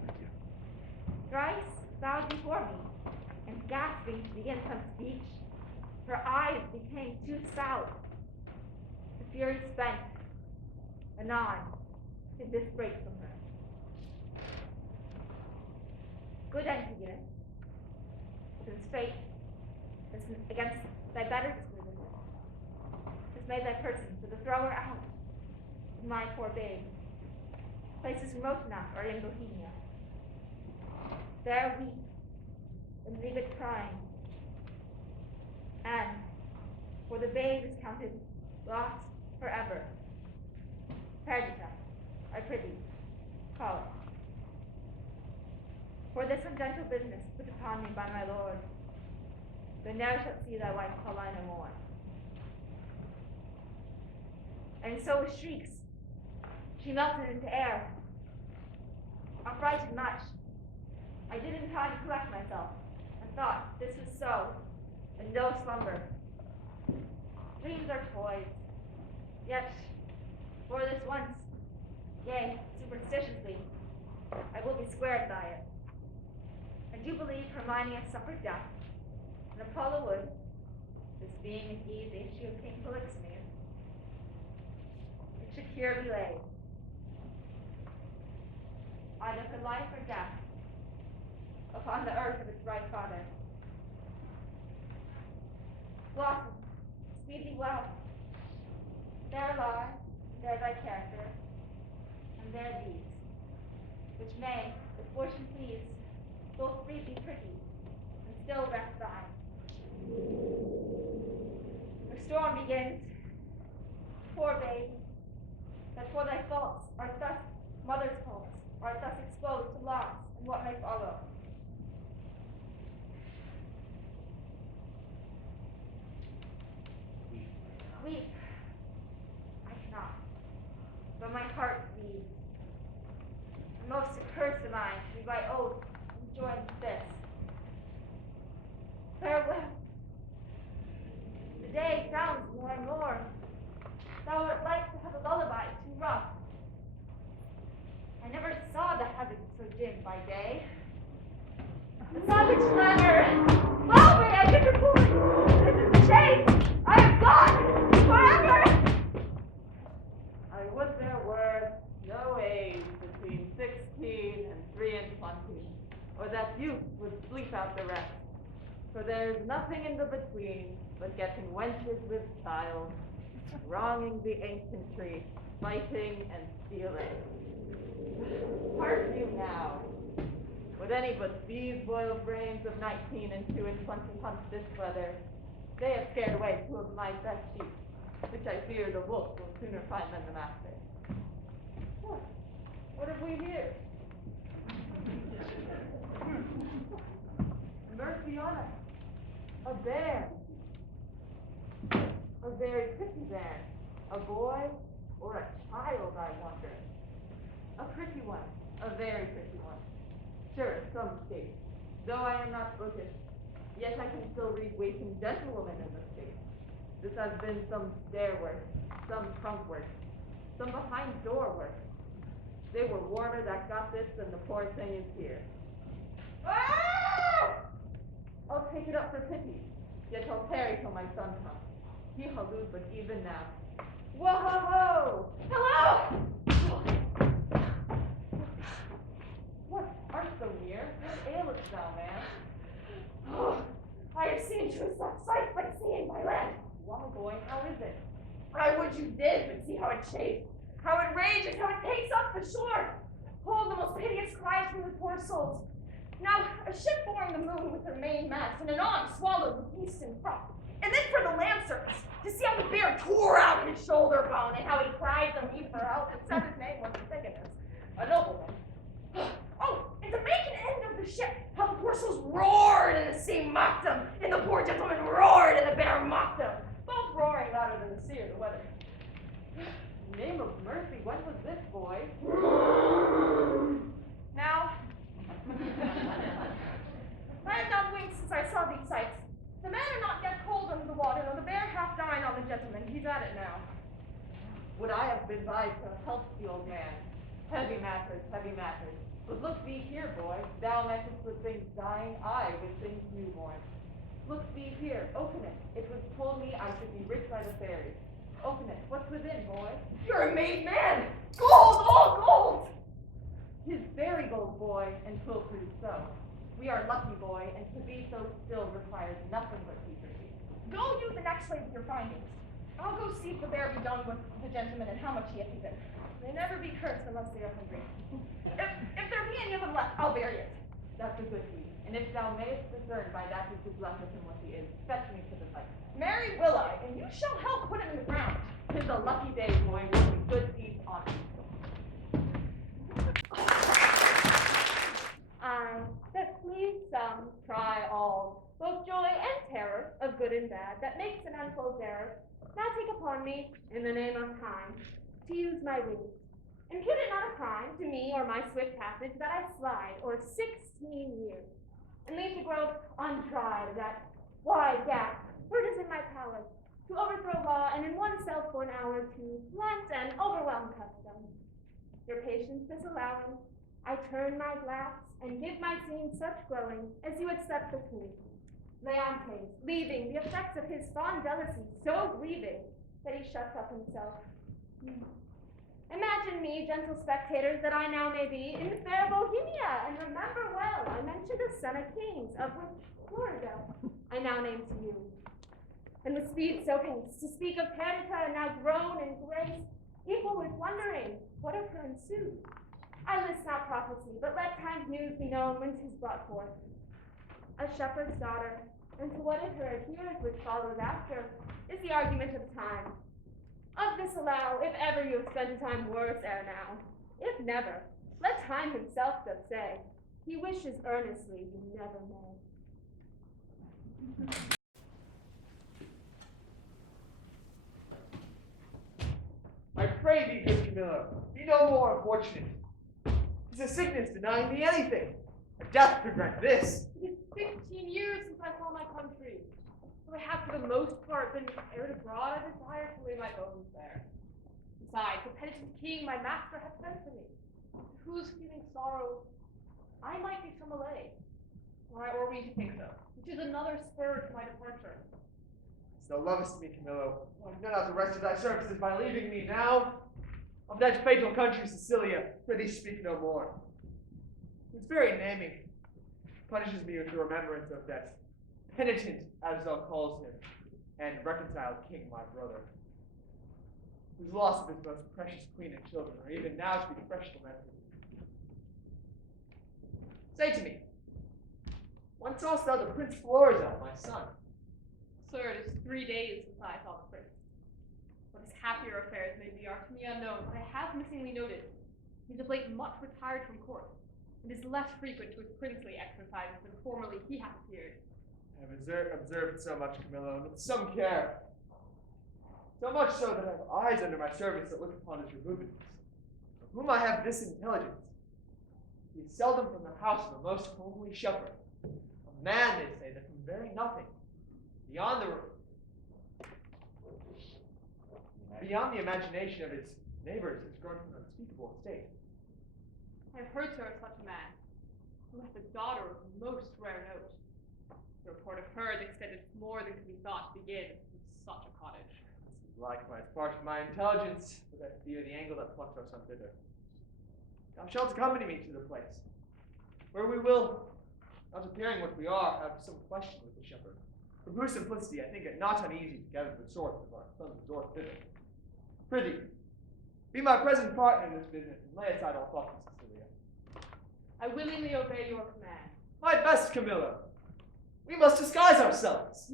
Thrice bowed before me, and gasping to begin some speech, her eyes became too stout. The fury spent. Anon did this break from her. Good Antigonus, since fate is against thy better disposition, has made thy person for the thrower out of my poor babe. Places remote enough are in Bohemia. There weep and leave it crying. And for the babe is counted lost forever. Perdita, I prithee, call it. For this ungentle business put upon me by my lord, thou ne'er shalt see thy wife Paulina more. And so with shrieks, she melted into air. Affrighted much, I didn't try to collect myself, and thought this was so, and no slumber. Dreams are toys, yet for this once, yea, superstitiously, I will be squared by it. I do believe Hermione suffered death, and Apollo would, this being indeed the issue of King Polixenes, it should here be laid. either for life or death, upon the earth of its right father. Blossom, speed thee well. There lie, there thy character, and there these, which may, if fortune please, both breed thee pretty, and still rest thine. The storm begins, poor babe, that for thy faults art thus, mother's faults, art thus exposed to loss and what may follow. Weep. I cannot, but my heart bleeds. And most accursed am I to be by oath enjoined to this. Farewell. The day frowns more and more. Thou art like to have a lullaby too rough. I never saw the heavens so dim by day. The savage clamor, blow me, I give the point. This is the chase. I am gone forever. I would there were no age between 16 and 23, or that youth would sleep out the rest. For there is nothing in the between but getting wenches with child, wronging the ancient tree, fighting and stealing. Hark you now. Would any but these royal brains of 19 and 22 hunt this weather? They have scared away 2 of my best sheep, which I fear the wolf will sooner find than the master. What have we here? Mercy on us. A bear. A very pretty bear. A boy or a child, I wonder. A pretty one. A very pretty one. Sure, some state. Though I am not bookish, yet I can still read waiting gentlewomen in this case. This has been some stair work, some trunk work, some behind door work. They were warmer that got this than the poor thing is here. Ah! I'll take it up for pity, yet I'll tarry till my son comes. He halloos but even now. Whoa-ho-ho! Hello! What, art so near? What ailest thou, man? Oh, I have seen true such sights like seeing my land. Well, boy, how is it? I would you did, but see how it chafes, how it rages, how it takes up the shore. Hold the most piteous cries from the poor souls. Now, a ship boring the moon with her main mast, and anon swallowed the beast in front. And then for the land surface, to see how the bear tore out his shoulder bone, and how he cried to me for help, and said his name wasn't Thickness, a nobleman. Oh, and to make an end of the ship, how the poor souls roared, and the sea mocked them, and the poor gentleman roared, and the bear mocked them, both roaring louder than the sea or the weather. Name of mercy, when was this, boy? Now, I have not winked since I saw these sights. The men are not yet cold under the water, though the bear hath dined on the gentleman. He's at it now. Would I have been by to help the old man? Heavy matters, heavy matters. But look thee here, boy. Thou mettest with things dying, I with things newborn. Look thee here, open it. It was told me I should be rich by the fairies. Open it. What's within, boy? You're a made man! Gold, all gold! 'Tis very gold, boy, and 'twill prove so. We are lucky, boy, and to be so still requires nothing but secrecy. Go you the next way with your findings. I'll go see if the bear be done with the gentleman and how much he hath eaten. They never be cursed unless they are hungry. If there be any of them left, I'll bury it. That's a good deed. And if thou mayest discern by that which is left of him what he is, fetch me to the fight. Marry will I, and you shall help put him in the ground. 'Tis a lucky day, boy, working good deeds on him. I, that please some, try all, both joy and terror, of good and bad, that makes an unfolds error, now take upon me, in the name of time, to use my wings. Impute it not a crime to me or my swift passage that I slide o'er 16 years, and leave to grow untried that wide gap, for it is in my power, to overthrow law, and in oneself for an hour to plant and overwhelm custom. Your patience disallowing, I turn my glass and give my scene such growing as you had slept between. Leontes, leaving the effects of his fond jealousy so grieving that he shuts up himself. Imagine me, gentle spectators, that I now may be, in fair Bohemia, and remember well, I mentioned a son of kings, of which Florida I now name to you. And with speed so pace, to speak of Perdita, now grown in grace, equal with wondering, what of her ensued? I list not prophecy, but let time's news be known when 'tis brought forth. A shepherd's daughter, and to what of her adheres which follows after, is the argument of time. Of this allow, if ever you have spent a time worse ere now. If never, let time himself doth say, he wishes earnestly you never may. I pray thee, good Camilla, be no more unfortunate. 'Tis a sickness denying me anything. A death could grant this. It is 15 years since I saw my country. Though I have for the most part been aired abroad, I desire to lay my bones there. Besides, the penitent king, my master, hath sent for me, to whose feeling sorrow I might be some allay, or we should think so, which is another spur to my departure. As thou lovest me, Camillo, why not out the rest of thy services by leaving me now? Of that fatal country, Sicilia, prithee speak no more. Its very naming punishes me with the remembrance of that penitent, as thou calls him, and reconciled king, my brother, whose loss of his most precious queen and children are even now to be fresh lamented. Say to me, when sawest thou the Prince Florizel, my son? Sir, it is 3 days since I saw the prince. What his happier affairs may be are to me unknown, but I have missingly noted he is of late much retired from court, and is less frequent to his princely exercises than formerly he hath appeared. I have observed so much, Camillo, and with some care. So much so that I have eyes under my service that look upon his removings. Of whom I have this intelligence. He is seldom from the house of a most homely shepherd. A man, they say, that from very nothing, beyond the imagination of his neighbors, has grown to an unspeakable estate. I have heard, sir, of such a man, who hath a daughter of most rare note. The report of her is extended more than can be thought to begin with such a cottage. This is likewise part of my intelligence, but I fear the angle that plucks our son thither. Thou shalt accompany me to the place, where we will, not appearing what we are, have some question with the shepherd. From whose simplicity, I think it not uneasy to gather the source of our son's resort thither. Prithee, be my present partner in this business, and lay aside all thoughts of Cecilia. I willingly obey your command. My best, Camilla. We must disguise ourselves.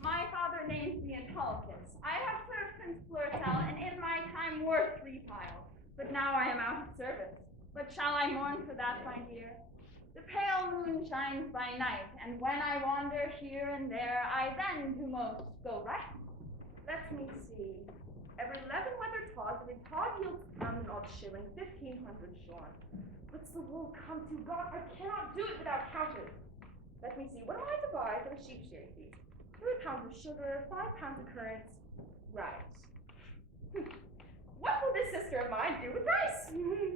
My father names me Antiochus. I have served Prince Florizel, and in my time worth 3 piles. But now I am out of service. What shall I mourn for that, my dear? The pale moon shines by night, and when I wander here and there, I then do most go right. Let me see. Every 11 weather tods, and a tod yields an odd shilling, 1,500 shorn. What's the wool come to? God, I cannot do it without counting. Let me see. What am I to buy for the sheep shearing feast? 3 pounds of sugar, 5 pounds of currants. Right. What will this sister of mine do with rice?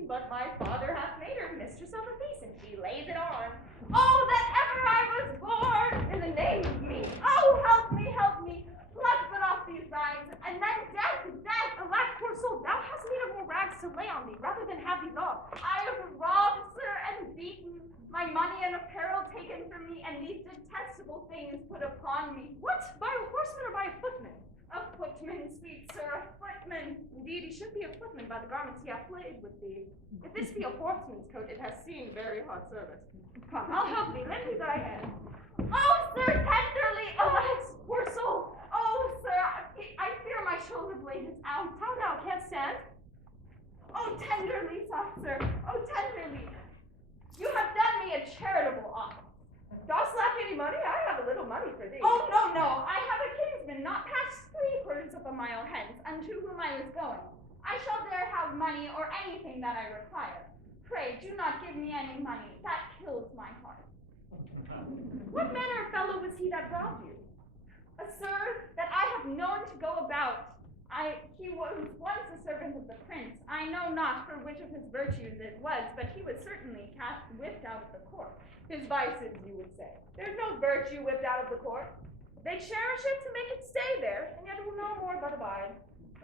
But my father hath made her mistress of a feast, and she lays it on. Oh, that ever I was born! In the name of me. Oh, help me, help me. Pluck but off these rags, and then death, death. Alack, poor soul, thou hast need of more rags to lay on thee, rather than have these off. I am robbed, sir, and beaten, my money and apparel taken from me, and these detestable things put upon me. What? By a horseman or by a footman? A footman, sweet sir, a footman. Indeed, he should be a footman by the garments he hath played with thee. If this be a horseman's coat, it has seen very hard service. Come, I'll help thee. Lend me thy hand. Oh, sir, tenderly. Alas, poor soul. Oh, sir, I fear my shoulder blade is out. How now, can't stand? Oh, tenderly, soft sir. Oh, tenderly. You have done me a charitable office. Dost lack any money? I have a little money for thee. Oh, no, no. I have a kinsman not past 3/4 of a mile hence, unto whom I was going. I shall there have money or anything that I require. Pray, do not give me any money. That kills my heart. What manner of fellow was he that robbed you? A sir that I have known to go about. He was once a servant of the prince. I know not for which of his virtues it was, but he was certainly whipped out of the court. His vices, you would say. There's no virtue whipped out of the court. They cherish it to make it stay there, and yet it will no more but abide.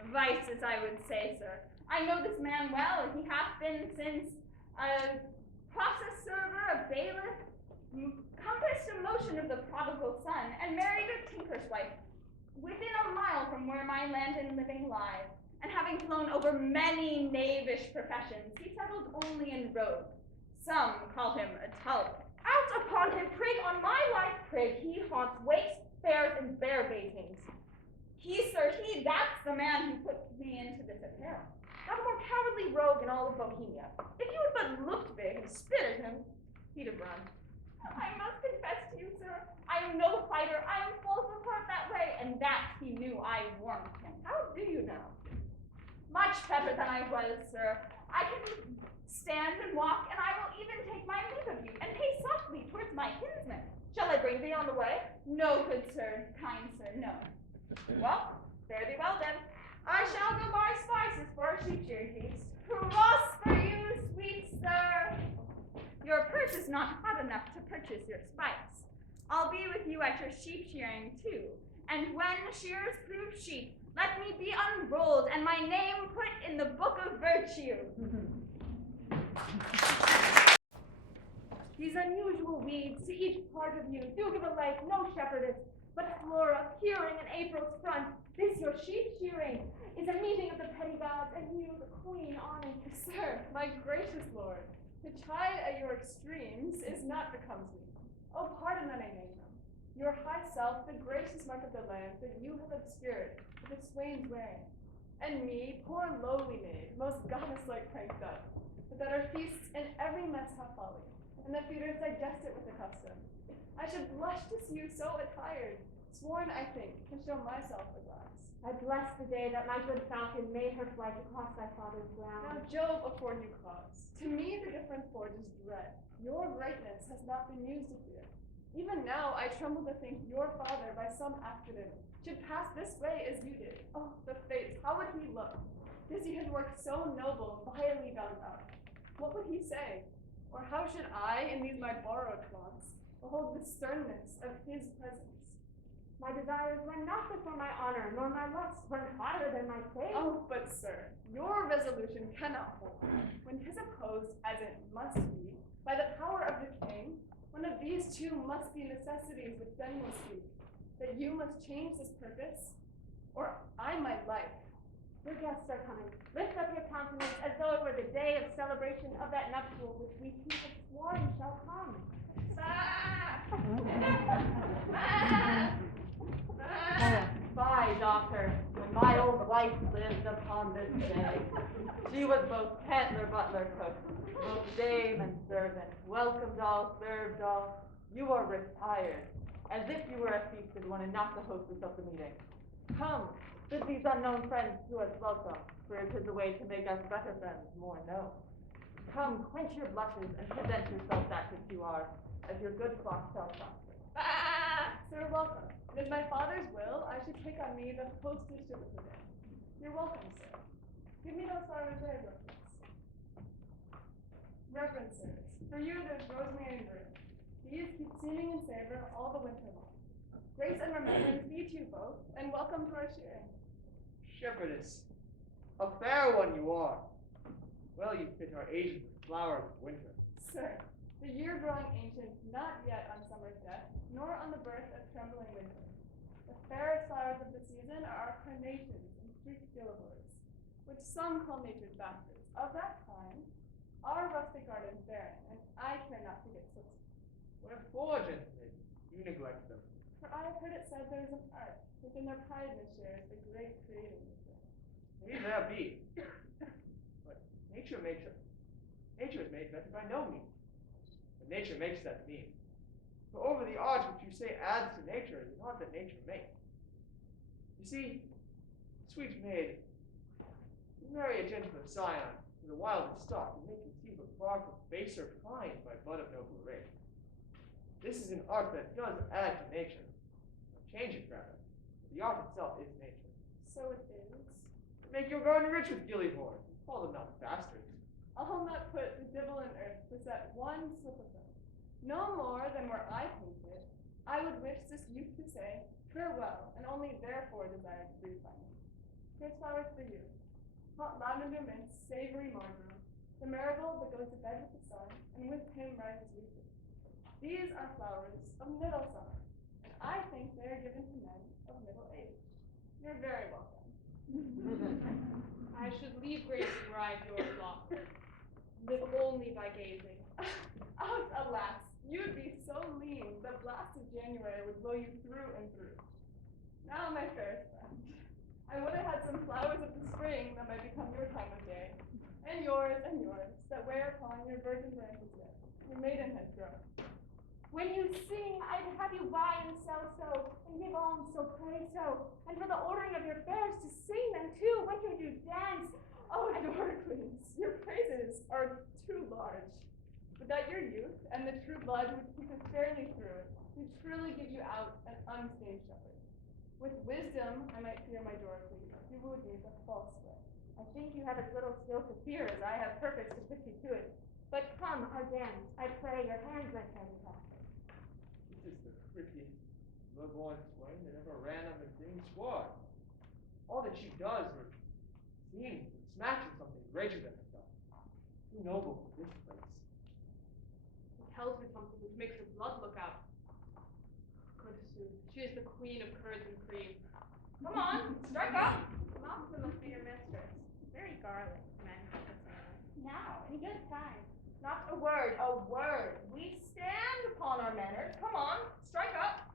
Vices, I would say, sir. I know this man well. He hath been since a process server, a bailiff, compassed a motion of the prodigal son, and married a tinker's wife within a mile from where my land and living lies. And having flown over many knavish professions, he settled only in rogue. Some call him a tub. Out upon him, prig, on my life, prig, he haunts wakes, fairs, and bear baitings. He, sir, that's the man who put me into this apparel. Not a more cowardly rogue in all of Bohemia. If you had but looked big and spit at him, he'd have run. I must confess to you, sir, I am no fighter. I am false of heart that way, and that he knew I warned him. How do you know? Much better than I was, sir. I can stand and walk, and I will even take my leave of you, and pace softly towards my kinsman. Shall I bring thee on the way? No, good sir, kind sir, no. Well, fare thee well then. I shall go buy spices for our sheep shearing feast. Cross for you, sweet sir. Your purse is not hot enough to purchase your spice. I'll be with you at your sheep shearing too, and when shearers prove sheep, let me be unrolled and my name put in the book of virtue. These unusual weeds to each part of you do give a life no shepherdess, but Flora, hearing in April's front, this your sheep shearing is a meeting of the petty gods, and you, the queen, honored. Sir, my gracious lord, to chide at your extremes is not becomes me. Oh, pardon that I name them. Your high self, the gracious mark of the land that you have obscured, with the swain's wearing, and me, poor lowly maid, most goddess-like pranked up, but that our feasts in every mess have folly, and the feeders digest it with the custom. I should blush to see you so attired, sworn, I think, to show myself a glass. I bless the day that my good falcon made her flight across thy father's ground. Now Jove afford you cause. To me the different forges dread. Your greatness has not been used to fear. Even now I tremble to think your father, by some accident, should pass this way as you did. Oh, the fates, how would he look? Busy his work so noble, vilely done up. What would he say? Or how should I, in these my borrowed wants, behold the sternness of his presence? My desires run not before my honor, nor my lusts run hotter than my faith. Oh, but sir, your resolution cannot hold. When 'tis opposed, as it must be, by the power of the king, one of these two must be necessities which then will speak, that you must change this purpose, or I my life. Your guests are coming. Lift up your countenance as though it were the day of celebration of that nuptial which we two have sworn shall come. Fie, doctor, when my old wife lived upon this day. She was both pantler, butler, cook, both dame and servant, welcomed all, served all. You are retired, as if you were a feasted one and not the hostess of the meeting. Come, bid these unknown friends to us welcome, for it is a way to make us better friends more known. Come, quench your blushes and present yourself that which you are, as your good flock shall prosper. Sir, welcome. It is my father's will I should take on me the hostess to the meeting. You're welcome, sir. Give me those flowers there, please. Reverend sirs, for you there's rosemary and rue. These keep seeming and savor all the winter long. Grace and remembrance be to you both, and welcome to our shearing. Shepherdess, a fair one you are. Well, you fit our Asian flowers of winter. Sir, the year growing ancient, not yet on summer's death, nor on the birth of trembling winter. The fairest flowers of the season are our carnations and street gillivores, which some call nature's bastards. Of that kind, our rustic garden's barren, and I care not to get twisted. Wherefore, gentlemen, you neglect them? For I have heard it said there is an art, which in their prideness shares the great creating wisdom. May there be. But nature makes it. Nature is made better by no means. But nature makes that mean. For over the art which you say adds to nature is not that nature makes. You see, sweet maid, you marry a gentleman scion with a wildest stock and make conceive a bark of baser kind by blood of nobler race. This is an art that does add to nature. Or change it rather. But the art itself is nature. So it is. Make your garden rich with gillivores, and call them not bastards. I'll not put the divil in earth to set one slip of them. No more than were I painted, I would wish this youth to say, Farewell, and only therefore desire to breathe by me. Here's flowers for you. Hot lavender mint, savory marjoram, the marigold that goes to bed with the sun, and with him rises weeping. These are flowers of middle summer, and I think they are given to men of middle age. You're very welcome. I should leave grazing where I have yours off. Live only by gazing. Oh, alas, you'd be so lean the blast of January would blow you through and through. Now, my fairest friend, I would have had some flowers of the spring that might become your time of day, and yours, that wear upon your virgin branches there, your maidenhead grow. When you sing, I'd have you buy and sell so, and give alms so, pray so, and for the ordering of your fairs to sing them too, when you do dance. Oh, Doricles, your praises are too large. But that your youth and the true blood would keep us fairly through it, would truly give you out an unstained shepherd. With wisdom, I might fear my Doricles, who wooed me the false way. I think you have as little skill to fear as I have purpose to put you to it. But come, our dance, I pray your hands I can clasp. This is the prettiest lovelorn swain that ever ran up a green sward. All that she does are seems and snatches something greater than herself. Too noble for this place. It tells me something which makes her blood look out. Good sooth, she is the queen of curds and cream. Come on, strike up! Master must be your mistress. Very garlic, men call the sailor. Now, in good time. Not a word, a word. We stand upon our manners. Come on, strike up.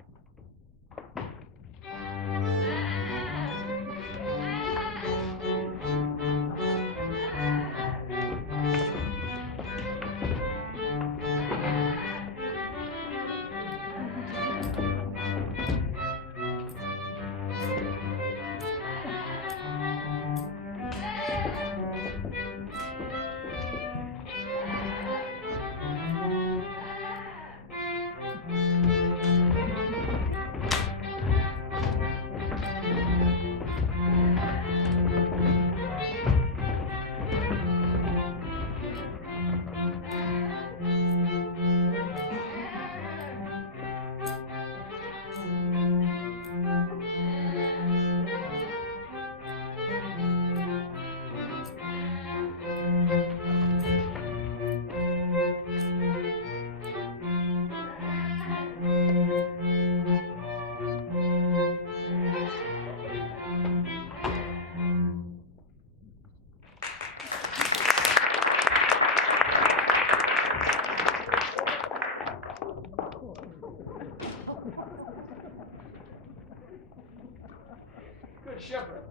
Good shepherd.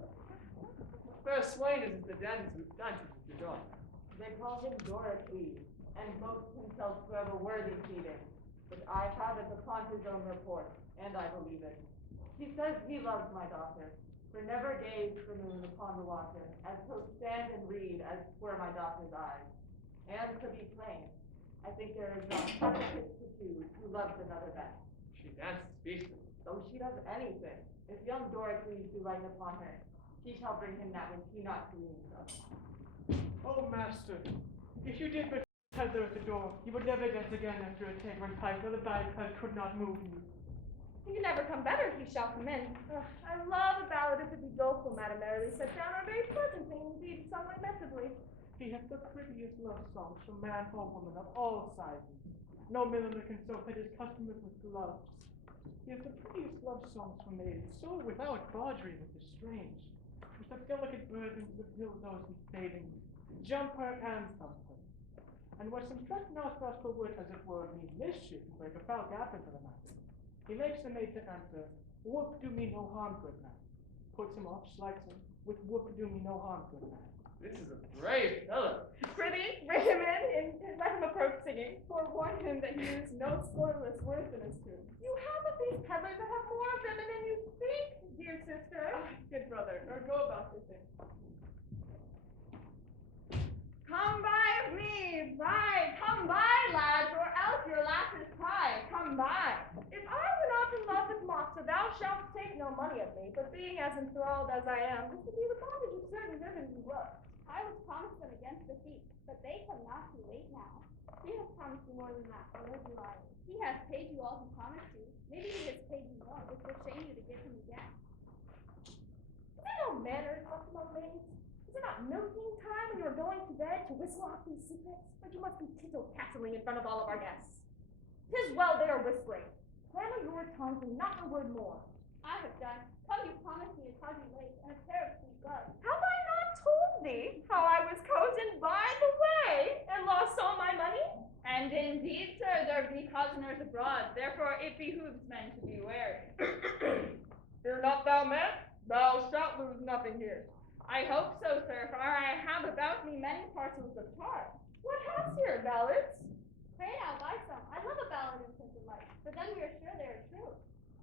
Fair swain is the dances with your daughter. They call him Doricles, and boasts himself to have a worthy feeding, which I have it upon his own report, and I believe it. He says he loves my daughter, for never gazed the moon upon the water, as he'll stand and read as were my daughter's eyes. And to be plain, I think there is not such a hit to choose who loves another best. She dances peacefully. Though she does anything, if young Doricles do light upon her, she shall bring him that which he not dreams of. Oh, master, if you did but tether at the door, you would never dance again after a tapering pipe, or the bagpipe could not move you. He can never come better, he shall come in. I love a ballad if it be doleful, Madam Merrily set down, or a very pleasant thing indeed, sung lamentably. He hath the prettiest love songs from man or woman of all sizes. No milliner can so fit his customers with gloves. He has the prettiest love songs from maidens, so without bawdry that is strange. With the delicate burdens of pillows and fading, jump her and thump her. And where some drunk nostril would, as it were, mean mischief and break a foul gap into the matter, he makes the maid to answer, whoop do me no harm, good man. Puts him off, slights him, with whoop do me no harm, good man. This is a brave fellow. Prithee, bring him in and let him approach singing. Forewarn him that he is no scoreless worth in his tune. You have of these peddlers that have more of them than you think, dear sister. Good brother, or go about your thing. Come buy of me, buy, come buy, lads, or else your lasses cry. Come buy. If I were not in love with Mopsa, thou shalt take no money of me, but being as enthralled as I am, this will be the bondage of certain ribbons and gloves. I was promised them against defeat, but they come not too late now. She has promised you more than that, or would you lie? He has paid you all he promised you. Maybe he has paid you more, which will shame you to give him again. Is there no manners, Buffalo ladies? Is it not milking time when you're going to bed to whistle off these secrets? But you must be tittle-tattling in front of all of our guests. 'Tis well they are whispering. Clamor your tongues and not a word more. I have done. Come, you promised me a tawdry lace and a pair of sweet gloves. Have I not told thee how I was cozened by the way and lost all my money? And indeed, sir, there be cozeners abroad, therefore it behooves men to be wary. Fear not thou, man. Thou shalt lose nothing here. I hope so, sir, for I have about me many parcels of tar. What hast here, ballads? Pray now, buy some. I love a ballad in simple life, for then we are sure they are true.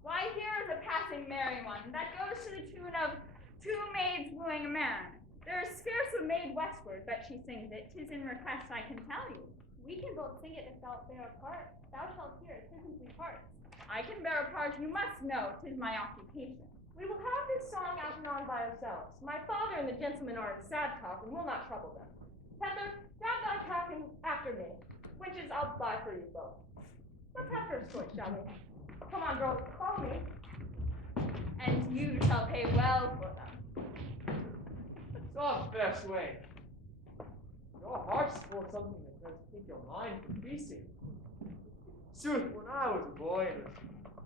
Why, here is a passing merry one that goes to the tune of two maids wooing a man. There is scarce a maid westward, but she sings it. 'Tis in request I can tell you. We can both sing it if thou bear a part. Thou shalt hear, 'tis in 3 parts. I can bear a part, you must know, 'tis my occupation. We will have this song out and on by ourselves. My father and the gentlemen are in sad talk and will not trouble them. Peddler, grab thy packing after me. Winches I'll buy for you both. Let's have first choice, shall we? Come on, girls, call me. And you shall pay well for them. Soft, fair swain. Your heart's full of something that does take your mind from feasting. Sooth, when I was a boy and was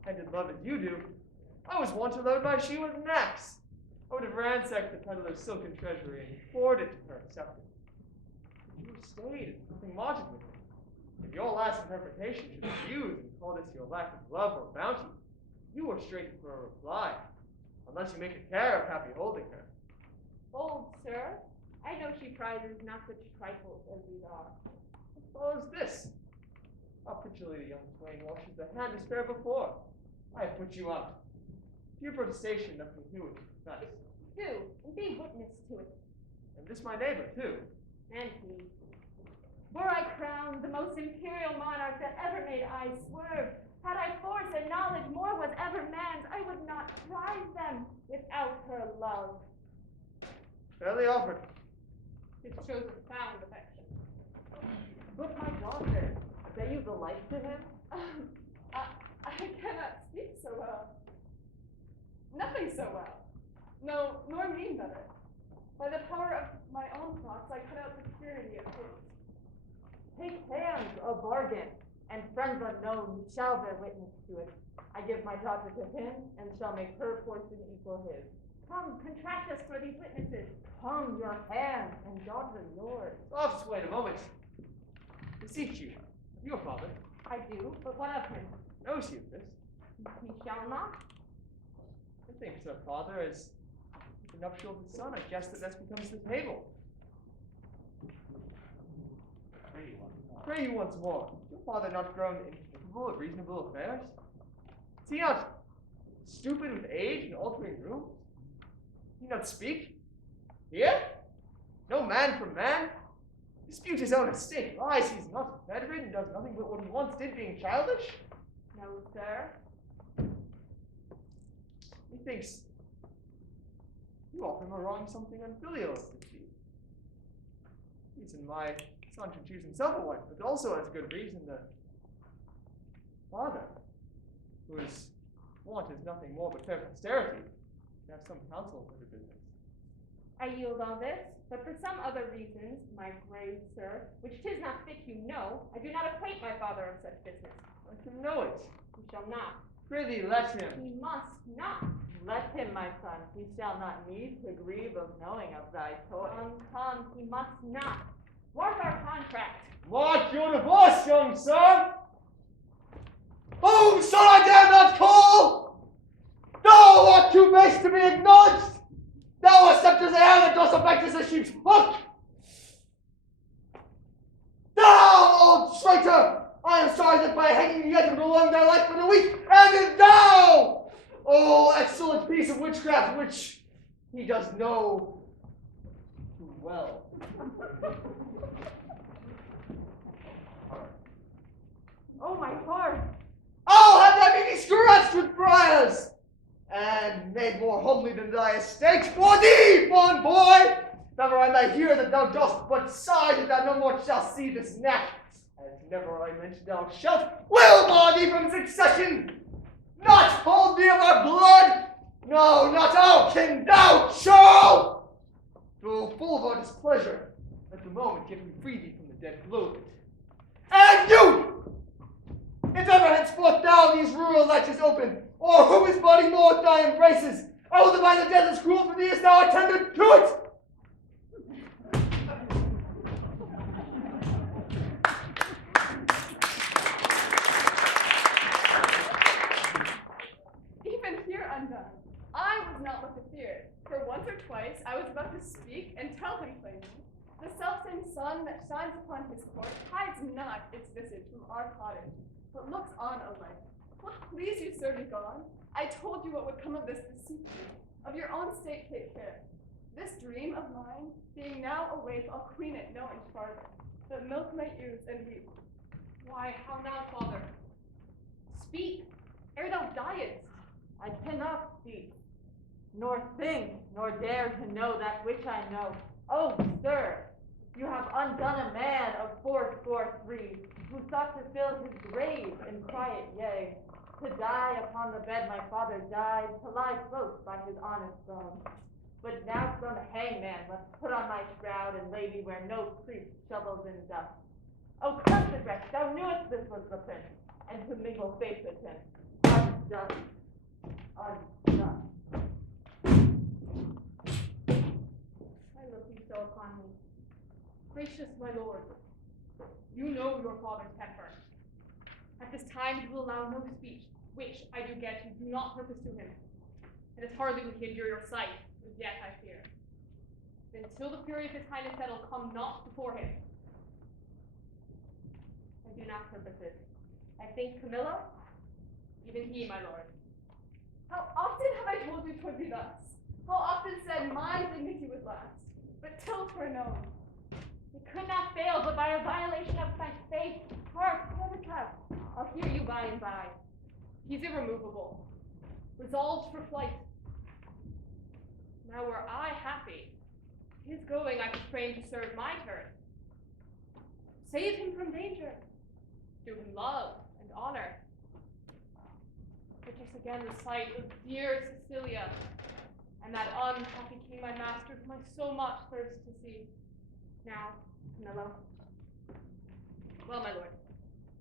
tended love as you do, I was wont to load my shoe with an axe. I would have ransacked the peddler's silken treasury and poured it to her acceptance. You stayed and nothing wanted with it. If your last interpretation should refuse and call this your lack of love or bounty, you were straight for a reply, unless you make a care of happy holding her. Old sir, I know she prizes not such trifles as these are. What follows this? How prettily the young swain washes the hand to spare before. I have put you out. Your protestation nothing to do with confess. Do, and be witness to it. And this my neighbor, too. And he. Were I crowned the most imperial monarch that ever made eyes swerve, had I force and knowledge more was ever man's, I would not prize them without her love. Fairly offered. It shows a profound affection. But my daughter, say you the like to him? I cannot speak so well. Nothing so well. No, nor mean better. By the power of my own thoughts, I cut out the purity of his. Take hands, a bargain, and friends unknown shall bear witness to it. I give my daughter to him, and shall make her portion equal his. Come, contract us for these witnesses. Come, your hand, and daughter yours. I'll just wait a moment. Beseech you, your father I do, but what of him? knows you of this. He shall not. I think, sir, father, as the nuptial of his son, I guess that becomes the table. Pray you once more. Is your father not grown incapable of reasonable affairs? Is he not stupid with age and altering rooms? Does he not speak? Here? No man from man? Dispute his own estate. Lies, he's not bedridden, does nothing but what he once did, being childish? No, sir. Methinks you offer him a wrong something unfilial as to see. Reason my son should choose himself a wife, but also has good reason the father, whose want is nothing more but fair posterity, to have some counsel for the business. I yield all this, but for some other reasons, my grave sir, which 'tis not fit you know, I do not acquaint my father of such business. Let him know it. He shall not. Prithee, let him. He must not. Let him, my son, he shall not need to grieve of knowing of thy choice. Come, he must not. Mark our contract. Mark your divorce, young sir! Whom shall I dare not call? Thou art too base to be acknowledged! Thou accept as heir that dost affect as a sheep's hook! Thou, old traitor! I am sorry that by hanging yet and prolong thy life but a week, and thou, oh excellent piece of witchcraft, which he does know too well. Oh, my heart. I'll have thy meaty scratched with briars, and made more homely than thy estate for thee, fond boy, if ever I may hear that thou dost but sigh that thou no more shalt see this neck, as never I meant thou shalt will bar thee from succession, not hold thee of our blood, no, not our kin, thou shalt, though full of our displeasure, at the moment give me free thee from the dead glow of it. And you, if ever henceforth thou these rural latches open, or whose body more thy embraces, I will divine the death as cruel for thee as thou art tender to it. Even here undone, I was not much afeard, for once or twice I was about to speak and tell him plainly, the selfsame sun that shines upon his court hides not its visage from our cottage, but looks on alike. What please you, sir, be gone? I told you what would come of this deceit to you. Of your own state take care. This dream of mine, being now awake, I'll queen it no inch farther, that milk may use and weep. Why, how now, father? Speak, ere thou diest. I cannot speak, nor think, nor dare to know that which I know. Oh, sir, you have undone a man of 443, who sought to fill his grave in quiet, yea, to die upon the bed my father died, to lie close by his honest bones. But now some hangman must put on my shroud and lay me where no priest shovels in dust. Oh, cursed wretch, thou knewest this was the prince, and to mingle faith with him. Undone. Undone. Why look you so upon me? Gracious my lord, you know your father's temper. At this time he will allow no speech, which, I do get, you do not purpose to him. And it's hardly will he endure your sight, as yet I fear. Until the fury of his highness settle, come not before him. I do not purpose it. I think Camillo, even he, my lord. How often have I told you 'twould be thus? How often said my dignity would last? But till 'twere known, it could not fail but by a violation of my faith. Hark, another clap. I'll hear you by and by. He's irremovable, resolved for flight. Now were I happy, his going I could frame to serve my turn. Save him from danger, do him love and honor. Purchase again the sight of dear Cecilia, and that unhappy king my master whom I so much thirst to see. Now, Camillo. Well, my lord,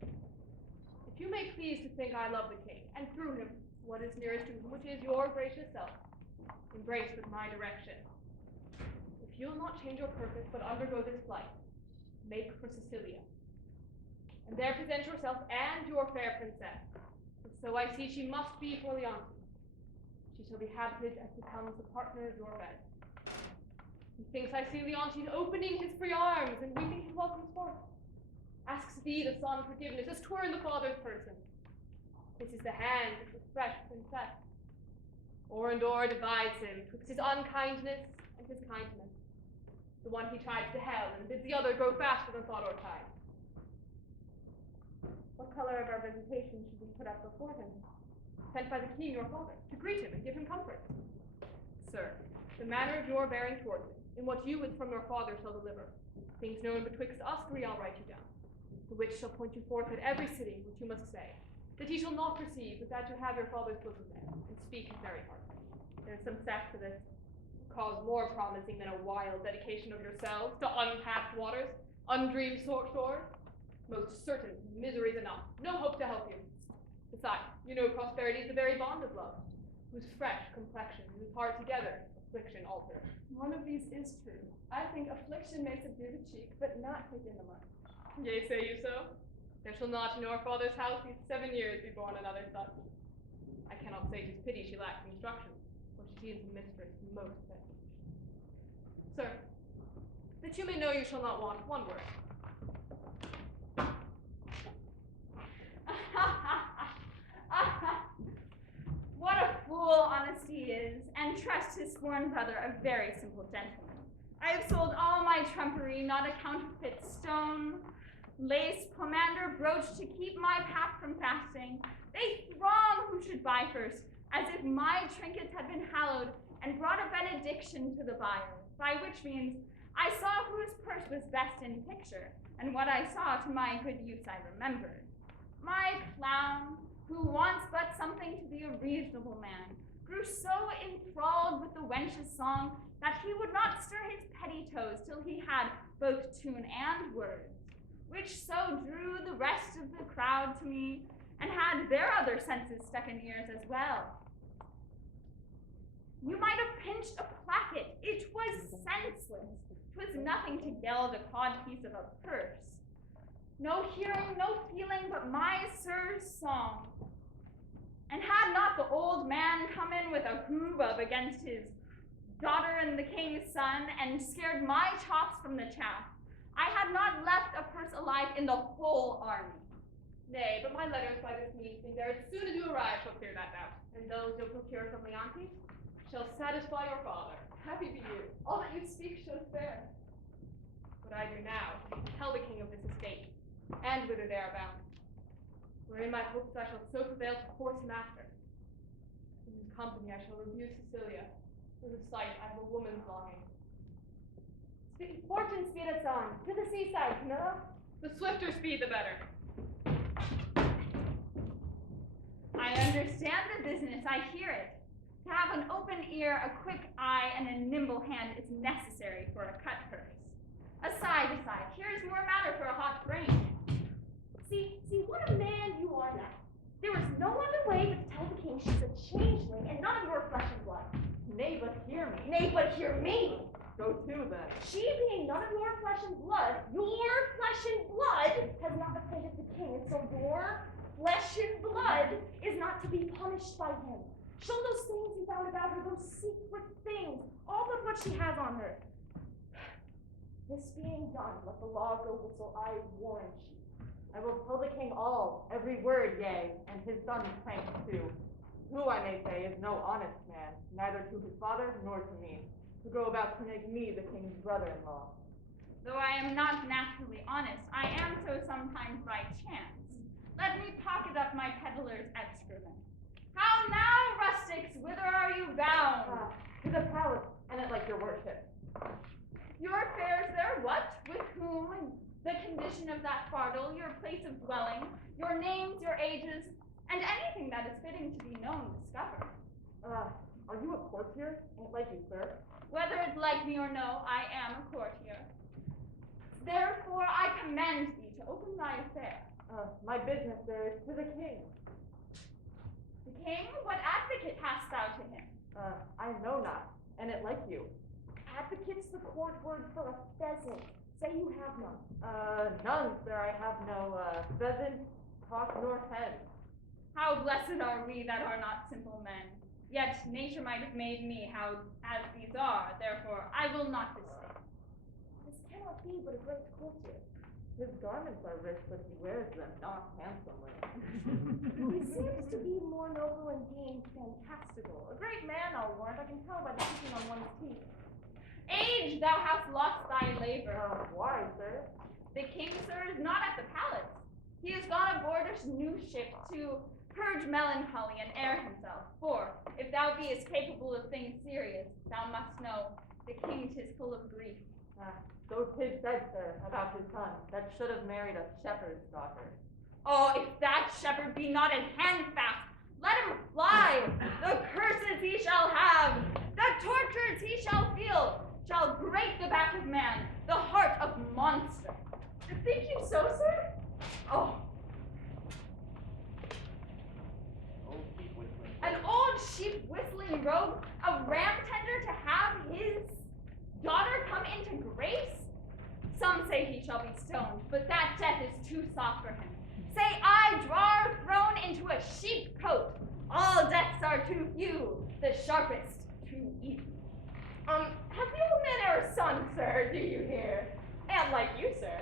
if you may please to think I love the king, and through him what is nearest to him, which is your gracious self, embrace with my direction. If you'll not change your purpose, but undergo this flight, make for Sicilia, and there present yourself and your fair princess. And so I see she must be for Leontes. She shall be habited as becomes the partner of your bed. Methinks I see Leontes opening his free arms and weeping his welcome forth. Asks thee, the son, forgiveness, as 'twere in the father's person. This is the hand of the fresh princess. O'er and o'er divides him twixt his unkindness and his kindness. The one he tried to hell, and bids the other go faster than thought or tide. What color of our visitation should we put up before him? Sent by the king your father, to greet him and give him comfort. Sir, the manner of your bearing towards him, in what you with from your father shall deliver, things known betwixt us three I'll write you down, the which shall point you forth at every sitting which you must say, that he shall not perceive but that you have your father's bosom there, and speak his very heart. There is some sack to this, cause more promising than a wild dedication of yourselves to untapped waters, undreamed shores. Most certain miseries enough, no hope to help you. Besides, you know prosperity is the very bond of love, whose fresh complexion and whose heart together affliction alters. One of these is true. I think affliction may subdue the cheek, but not take in the mind. Yea, say you so? There shall not in your father's house these 7 years be born another son. I cannot say 'tis pity she lacks instruction, for she is the mistress most that teach. Sir, that you may know you shall not want one word. What a fool honesty is, and trust his sworn brother, a very simple gentleman. I have sold all my trumpery, not a counterfeit stone, lace, pomander, brooch to keep my pap from fasting. They throng who should buy first, as if my trinkets had been hallowed and brought a benediction to the buyer, by which means I saw whose purse was best in picture, and what I saw to my good use I remembered. My clown, who wants but something to be a reasonable man, grew so enthralled with the wench's song that he would not stir his petty toes till he had both tune and words, which so drew the rest of the crowd to me, and had their other senses stuck in ears as well. You might have pinched a placket. It was senseless. 'Twas nothing to geld a codpiece of a purse. No hearing, no feeling, but my sir's song. And had not the old man come in with a hubbub against his daughter and the king's son, and scared my chops from the chaff, I had not left a purse alive in the whole army. Nay, but my letters by this means being there as soon as you arrive shall clear that doubt. And those you'll procure from Leontes? Shall satisfy your father. Happy be you. All that you speak shows fair. What I do now is to tell the king of this estate, and whither they are bound. Wherein my hopes I shall so prevail to course him after. In whose company I shall review Cecilia, for whose sight I have a woman's longing. Fortune speed us on, to the seaside, Camilla. The swifter speed, the better. I understand the business, I hear it. To have an open ear, a quick eye, and a nimble hand is necessary for a cut purse. Aside, here is more matter for a hot brain. See, what a man you are now. There is no other way but to tell the king she's a changeling and not of your flesh and blood. Nay, but hear me. Nay, but hear me. Go to then. She being none of your flesh and blood, your flesh and blood has not offended the king, and so your flesh and blood is not to be punished by him. Show those things you found about her, those secret things, all but what she has on her. This being done, let the law go whistle, I warrant you. I will tell the king all, every word, yea, and his son's pranks too, who, I may say, is no honest man, neither to his father nor to me, to go about to make me the king's brother-in-law. Though I am not naturally honest, I am so sometimes by chance. Let me pocket up my peddler's excrement. How now, rustics, whither are you bound? To the palace, and it like your worship. Your affairs there, what? With whom? The condition of that fardel, your place of dwelling, your names, your ages, and anything that is fitting to be known, discover. Are you a courtier? Ain't like you, sir. Whether it like me or no, I am a courtier. Therefore, I command thee to open thy affair. My business, sir, is to the king. The king? What advocate hast thou to him? I know not, and it like you. Advocate's the court word for a pheasant. Say you have none. None, sir, I have no, pheasant, hawk, nor hen. How blessed are we that are not simple men. Yet nature might have made me as these are, therefore I will not disdain. This cannot be but a great courtier. His garments are rich, but he wears them not handsomely. He seems to be more noble and being fantastical. A great man, I'll warrant. I can tell by the kicking on one's teeth. Age, thou hast lost thy labor. Why, sir? The king, sir, is not at the palace. He has gone aboard a new ship to purge melancholy and air himself. For, if thou beest capable of things serious, thou must know the king 'tis full of grief. So 'tis said, sir, about his son, that should have married a shepherd's daughter. Oh, if that shepherd be not in handfast, let him fly! The curses he shall have, the tortures he shall feel, shall break the back of man, the heart of monster. Think you so, sir? Oh, Old sheep whistling. an old sheep whistling rogue, a ram tender to have his daughter come into grace? Some say he shall be stoned, but that death is too soft for him. Say I draw thrown into a sheep coat. All deaths are too few, the sharpest too easy. Have the old man e'er a son, sir, do you hear? And like you, sir.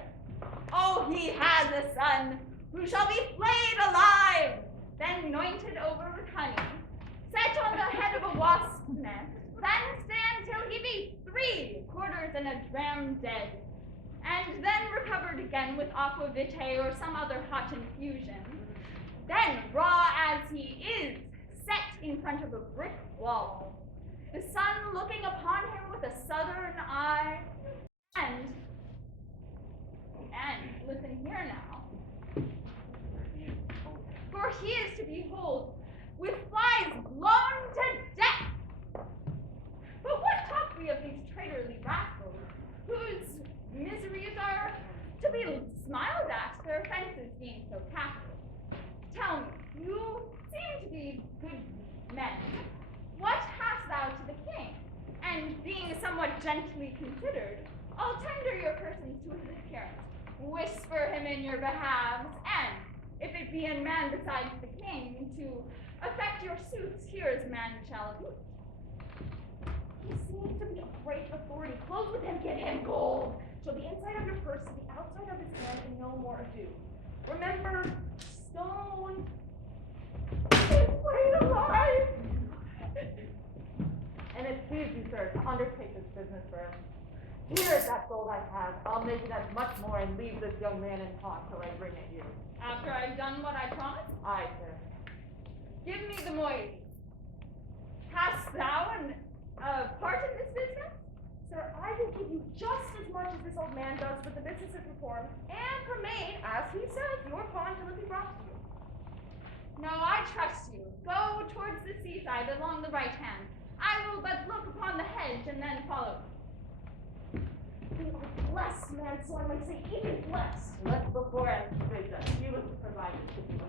Oh, he has a son, who shall be flayed alive, then anointed over with honey, set on the head of a wasp's nest, then stand till he be 3/4 and a dram dead, and then recovered again with aqua vitae or some other hot infusion. Then, raw as he is, set in front of a brick wall, the sun looking upon him with a southern eye, and smiled at their offenses being so capital. Tell me, you seem to be good men. What hast thou to the king? And being somewhat gently considered, I'll tender your persons to his adherents, whisper him in your behalves, and, if it be a man besides the king, to effect your suits, here is man shall do it. He seems to be a great authority. Close with him, give him gold. Show the inside of your purse to the outside of his hand, and no more ado. Remember, stone is flayed alive. And it please you, sir, to undertake this business first. Here is that gold I have. I'll make it as much more and leave this young man in talk till I bring it you. After I've done what I promised, Aye, sir. give me the moiety. Hast thou a part in this business? Sir, I will give you just as much as this old man does with the business of reform, and remain, as he says, your pawn till it be brought to you. No, I trust you. Go towards the seaside along the right hand. I will but look upon the hedge and then follow. We are blessed, man, so I might say even blessed. Let's before and straight up. He was provided to you.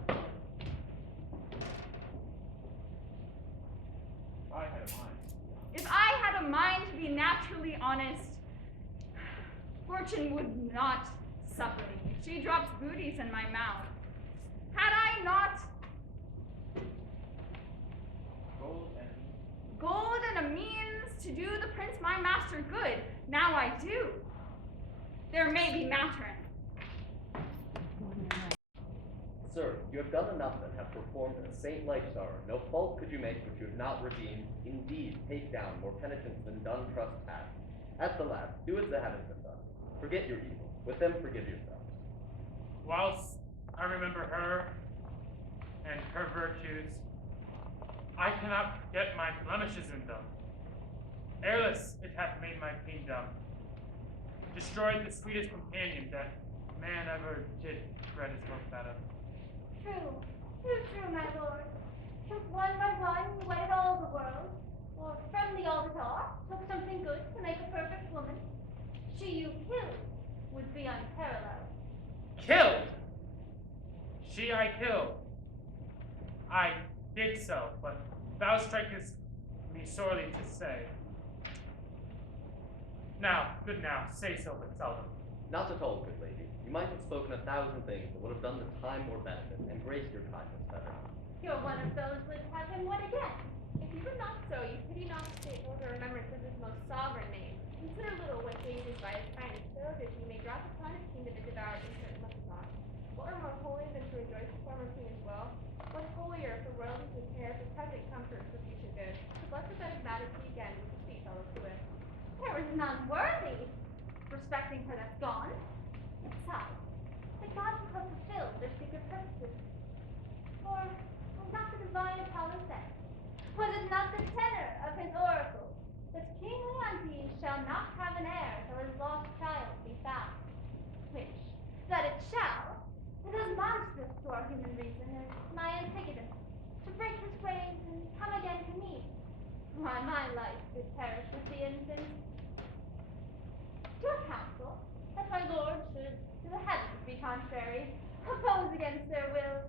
I had a mind. If I had a mind to be naturally honest, fortune would not suffer me. She drops booties in my mouth. Had I not gold and a means to do the prince my master good, now I do. There may be matter in it. Sir, you have done enough and have performed a saint-like sorrow. No fault could you make which you have not redeemed. Indeed, take down more penitence than done trust hath. At the last, do as the heavens have done. Forget your evil. With them, forgive yourselves. Whilst I remember her and her virtues, I cannot forget my blemishes in them. Airless it hath made my kingdom, destroyed the sweetest companion that man ever did dread his hope out of. True, true, my lord. Took one by one, you wedded all the world, or from the altar, took something good to make a perfect woman. She you killed would be unparalleled. Killed! She I killed. I did so, but thou strikest me sorely to say. Now, good now, say so, but seldom. Not at all, good lady. You might have spoken 1,000 things that would have done the time more benefit and graced your kindness better. You're one of those would have him what again? If you were not so, you pity not the state or the remembrance of his most sovereign name. Consider little what gazes by his kindness, so that you may drop upon his kingdom and devour it in certain much not. What are more holy than to rejoice the former king as well? What holier for royalty to prepare for present comfort for future good? To bless the bed of majesty again with the sweet fellow to it. There was none worthy, respecting her that's gone. Besides, the gods will have fulfilled their secret purposes. For was not the divine Apollo said, was it not the tenor of his oracle, that King Leontes shall not have an heir till his lost child be found? Which, that it shall, it is monstrous to our human reason, is my antagonist, to break his ways and come again to me. Why, my life did perish with the infant. Your counsel, that my lord should to the heavens be contrary, oppose against their will.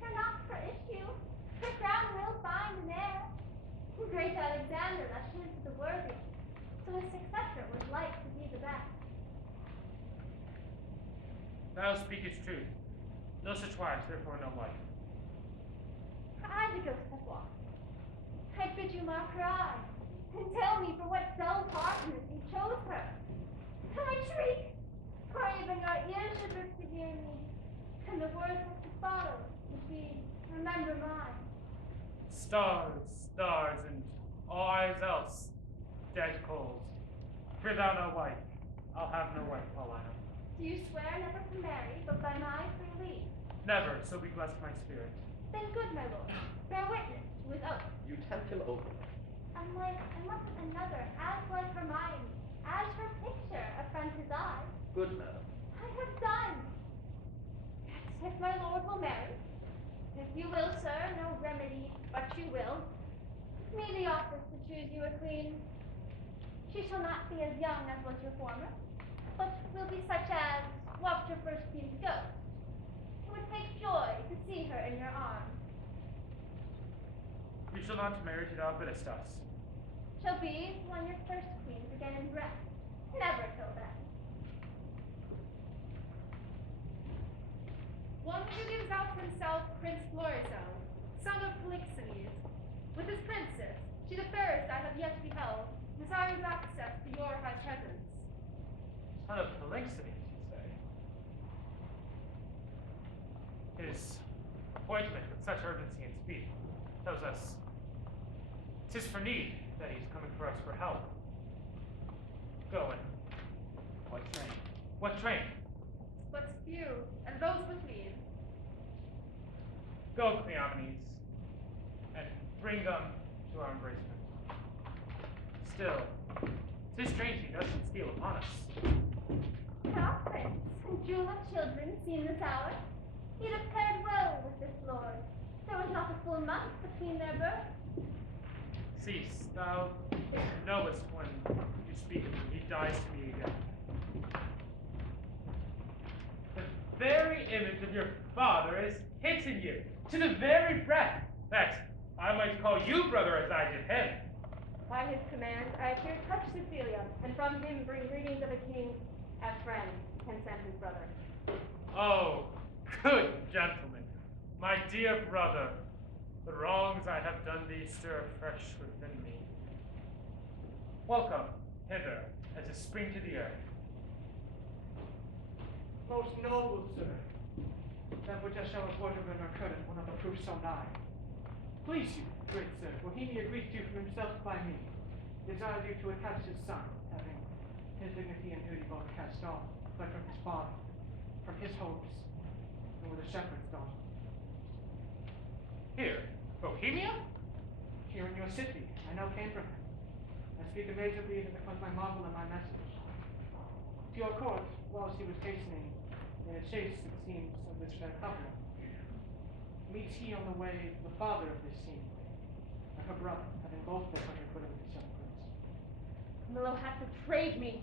Care not for issue, her crown will find an heir. Great Alexander left his to the worthy, so his successor was like to be the best. Thou speakest truth. No such wives, therefore no wife. Her eye the ghost hath lost. I bid you mark her eye, and tell me for what dull hardness you chose her. Can I shriek? For even your ears should rip to hear me, and the words that to follow would be, remember mine. Stars, stars, and all eyes else, dead cold. Fear thou no wife. I'll have no wife, Paulina. Do you swear never to marry, but by my free leave? Never, so be blessed my spirit. Then good, my lord, bear witness to his oath. You tempt him openly. Unlike another, as like Hermione, as her picture affronts his eyes. Good madam. I have done. Yet, if my lord will marry, if you will, sir, no remedy, but you will, give me the office to choose you a queen. She shall not be as young as was your former, but will be such as walked your first queen's ghost. You would take joy to see her in your arms. You shall not marry to thou biddest us. Shall be when your first queen again in rest, never till then. One who gives out himself Prince Florizel, son of Polixenes, with his princess, she the fairest I have yet beheld, desires access to your high presence. Son of Polixenes, you say? His appointment with such urgency and speed tells us 'tis for need that he's coming for us for help. Go and What train? what train? But few, and those with need. Go, Cleomenes, and bring them to our embracement. Still, 'tis strange he doesn't steal upon us. Now, prince, and julep children seen this hour? He'd have paired well with this lord. There was not a full month between their births. Cease, thou knowest when you speak of him, he dies to me again. The very image of your father is hit in you, to the very breath that I might call you brother as I did him. By his command, I appear touch Cecilia, and from him bring greetings of a king, as friend can send his brother. Oh, good gentlemen, my dear brother, the wrongs I have done thee stir fresh within me. Welcome hither as a spring to the earth. Most noble sir, that which I shall report of him occurred at one of the proofs so nigh. Please you, great sir, Bohemia greets you from himself by me, desires you to attach his son, having his dignity and duty both cast off, but from his father, from his hopes, and with a shepherd's daughter. Here, Bohemia? Here in your city, I now came from him. I speak amazedly because my marvel and my message. To your court, whilst he was hastening in a chase, it seems, of this fair couple, meets he on the way the father of this scene, and her brother, having both been underfoot of this young prince. Camillo hath betrayed me.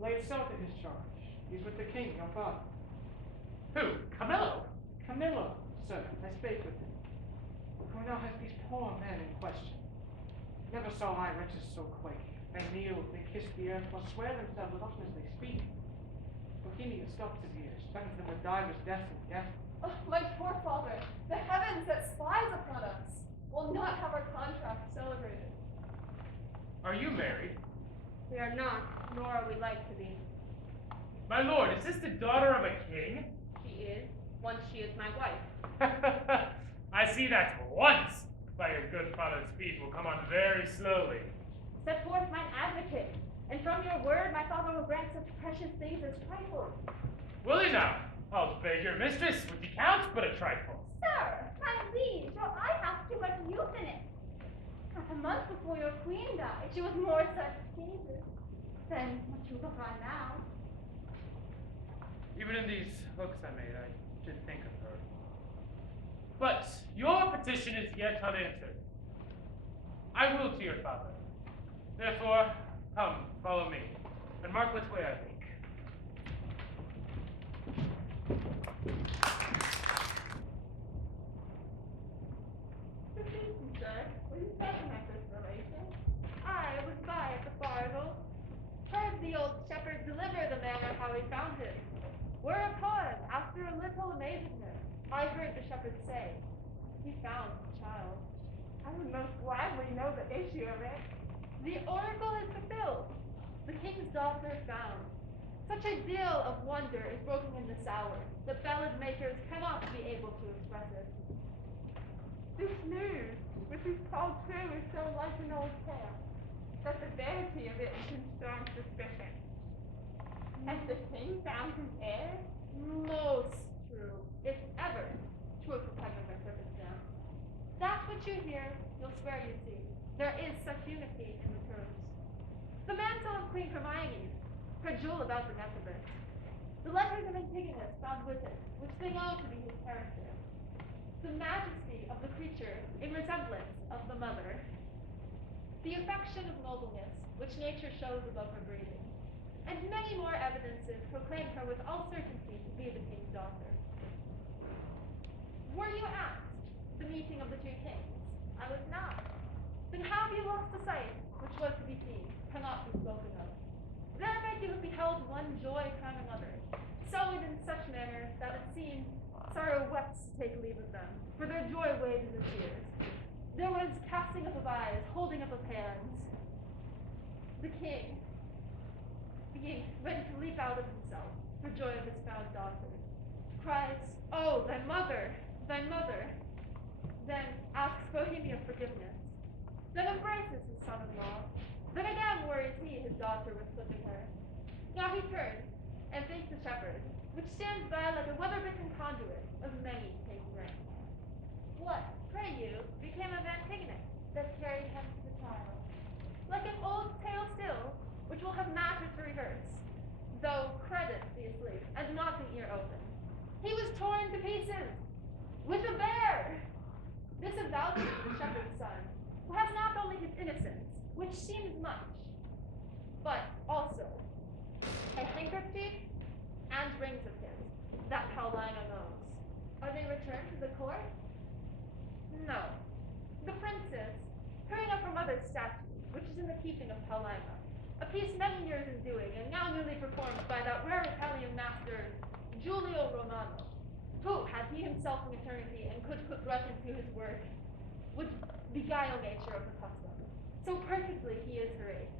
Lay itself at his charge. He's with the king, your father. Who? Camillo? Camillo, sir, I spake with him. Who now has these poor men in question. Never saw I wretches so quake. They kneel, they kiss the earth, or swear themselves as often as they speak. Bohemia stops his ears, threatens them with divers deaths and death. Oh, my poor father, the heavens that spies upon us will not have our contract celebrated. Are you married? We are not, nor are we like to be. My lord, is this the daughter of a king? She is, once she is my wife. I see that once by your good father's speed will come on very slowly. Set forth mine advocate, and from your word my father will grant such precious things as trifles. Will he now? I'll beg your mistress, with the counts but a trifle. Sir, my liege, your eye hath too much youth in it. Not a month before your queen died, she was more such cases than what you look on now. Even in these hooks I made, I did think of her. But your petition is yet unanswered. I will to your father. Therefore, come, follow me, and mark which way I think. Sir, were you present at this relation? I was by at the farthel, heard the old shepherd deliver the manner how he found it. Whereupon, after a little amazement, I heard the shepherd say, he found the child. I would most gladly know the issue of it. The oracle is fulfilled. The king's daughter found. Such a deal of wonder is broken in this hour that ballad makers cannot be able to express it. This news, which is told true, is so like an old tale, that the verity of it is in strong suspicion. Has the king found his heir? Most true, if ever true depending on circumstance. That which you hear, you'll swear you see. There is such unity in the terms. The mantle of Queen Hermione, her jewel about the neck of it. The letters of Antigonus found with it, which they know to be his character. The majesty of the creature in resemblance of the mother. The affection of nobleness, which nature shows above her breeding. And many more evidences evidences proclaim her with all certainty to be the king's daughter. Were you at the meeting of the two kings? I was not. Then how have you lost the sight, which was to be seen, cannot be spoken of? There might you have beheld one joy crown another, sullied in such manner that it seemed sorrow wept to take leave of them, for their joy weighed in the tears. There was casting up of eyes, holding up of hands. The king, being ready to leap out of himself for joy of his found daughter, cries, "Oh, thy mother, thy mother!" Then asks Bohemia forgiveness. Then embraces his son-in-law. Then again worries he his daughter with flipping her. Now he turns and thinks the shepherd, which stands by like a weather-bitten conduit of many taking rain. What, pray you, became of Antigone? That carried him to the child. Like an old tale still, which will have matter to rehearse, though credit be asleep, and not an ear open. He was torn to pieces with a bear. This avouches the shepherd's son, who has not only his innocence, which seems much, but also a handkerchief and rings of his that Paulina knows. Are they returned to the court? No. The princess, hearing of her mother's statue, which is in the keeping of Paulina, a piece many years in doing, and now newly performed by that rare Italian master, Giulio Romano, who, had he himself an eternity and could put breath into his work, would beguile nature of the custom. So perfectly he is her aid.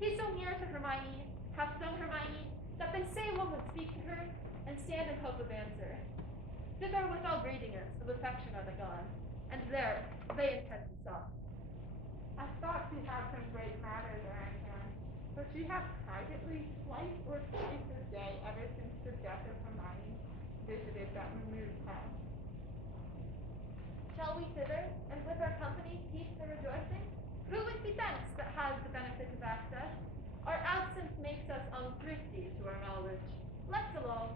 He so near to Hermione, hath done Hermione, that they say one would speak to her, and stand in hope of answer. Thither with all greediness of affection are they gone, and there they intend to stop. I thought she had some great matter there again, but she has privately, twice or thrice a day, ever since the death of Hermione, visited that removed house. Shall we thither, and with our company keep the rejoicing? Who would be thence that has the benefit of access? Our absence makes us unthrifty to our knowledge. Let's alone.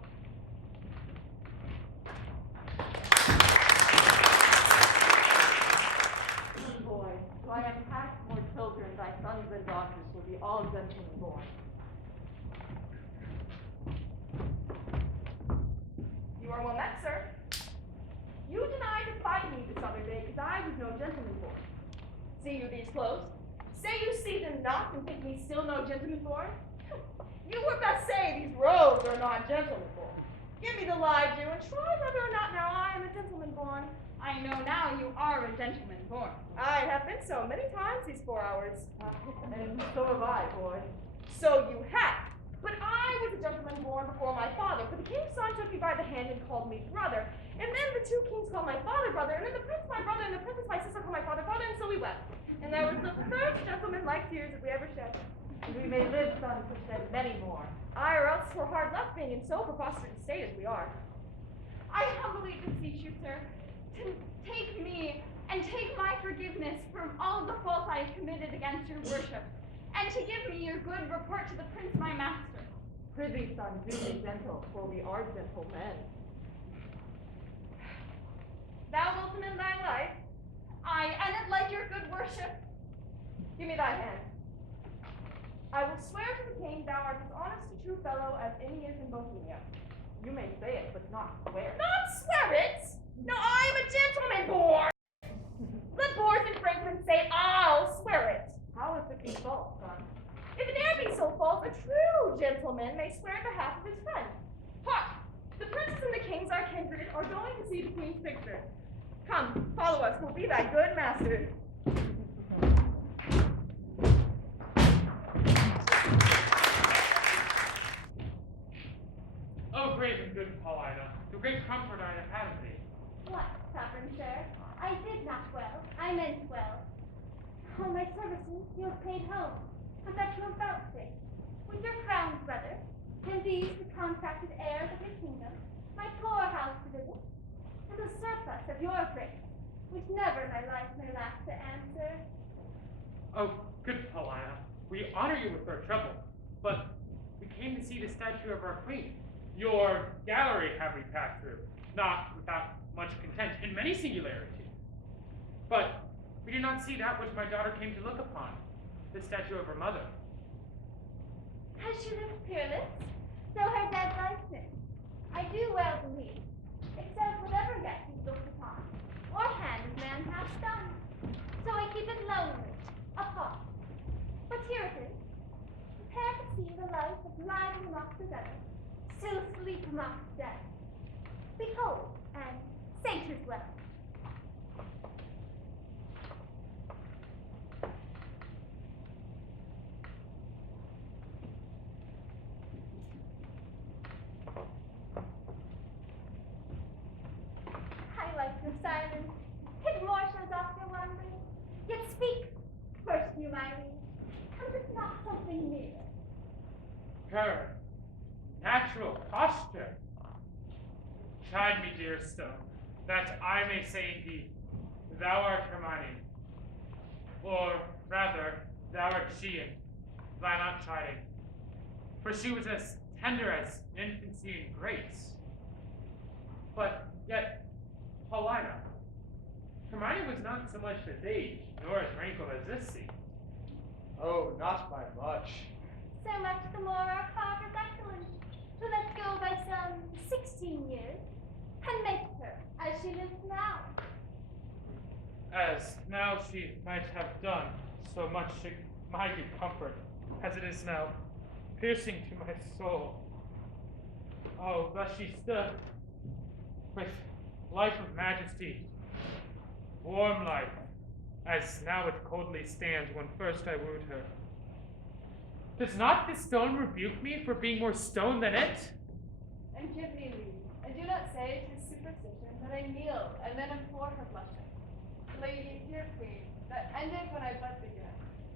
Boy, do I am past more children, thy sons and daughters will be all gentlemen born. You are well met, sir. You denied to fight me this other day because I was no gentleman born. See you these clothes? Say you see them not and think me still no gentleman born? You would best say these robes are not gentleman born. Give me the lie, Jew, and try whether or not now I am a gentleman born. I know now you are a gentleman born. I have been so many times these 4 hours. And so have I, boy. So you have. But I was a gentleman born before my father, for the king's son took me by the hand and called me brother. And then the two kings called my father brother, and then the prince my brother, and the princess my sister called my father father, and so we wept. And that was the first gentleman-like tears that we ever shed. And we may live, son, to shed many more. Aye, or else 'twere hard luck being in so preposterous a state as we are. I humbly beseech you, sir, to take me and take my forgiveness from all the faults I have committed against your worship, and to give me your good report to the prince my master. Prithee, son, do be gentle, for we are gentle men. Thou wilt amend thy life. Aye, and it like your good worship. Give me thy hand. I will swear to the king thou art as honest a true fellow as any is in Bohemia. You may say it, but not swear. Not swear it! No, I am a gentleman born! Let boors and Franklin say I'll swear it. How is it be false, son? If it dare be so false, a true gentleman may swear in behalf of his friend. Hark! The princes and the kings, our kindred, are going to see the queen's picture. Come, follow us, we'll be thy good master. Oh, great and good Paulina, the great comfort I have had of thee. What, sovereign sir? I did not well. I meant well. All my services you have paid home, and that you have vouchsafed. With your crowns, brother, and these the contracted heirs of your kingdom, my poor house to visit, and the surplus of your grace, which never my life may lack to answer. Oh, good Paulina, we honor you with our trouble, but we came to see the statue of our queen. Your gallery have we passed through, not without much content, in many singularity. But we did not see that which my daughter came to look upon, the statue of her mother. Has she lived peerless? do well believe, except whatever yet he looked upon, or hand of man hath done. So I keep it lonely, apart. But here it is. Prepare to see the life of lying them up together, still sleep them up to death. Behold, and say 'tis well. I like your silence. It more shows off your wondering. Yet speak, first you, my liege. Comes it not something near? Her natural posture. Chide me, dear stone, that I may say indeed, thou art Hermione. Or rather, thou art she, and thy not chiding. For she was as tender as infancy and grace. But yet, Paulina, Hermione was not so much as age, nor as wrinkled as this seems. Oh, not by much. So much the more our carver's excellent. So let's go by some 16 years, and make her as she lives now. As now she might have done, so much to my good comfort, as it is now, piercing to my soul. Oh, thus she stood, with life of majesty, warm life, as now it coldly stands when first I wooed her. Does not this stone rebuke me for being more stone than it? And give me leave, and do not say 'tis superstition that I kneel and then implore her blushing. Lady, dear queen, that ended when I but began.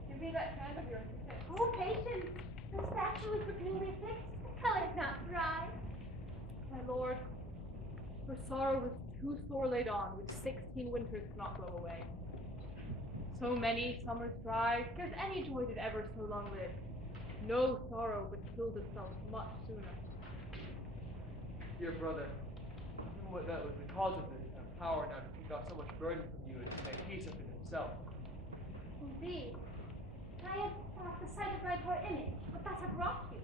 Give me that hand of yours to kiss. Oh, patience! The statue is peculiarly fixed, the color's not dry. My lord, her sorrow was too sore laid on, which 16 winters cannot blow away. So many summers dry, scarce any joy did ever so long live. No sorrow but killed itself much sooner. Dear brother, even what that was the cause of this, have power now to take off so much burden from you and to make peace of it himself. Indeed, I had thought the sight of my poor image would thus have wrought you.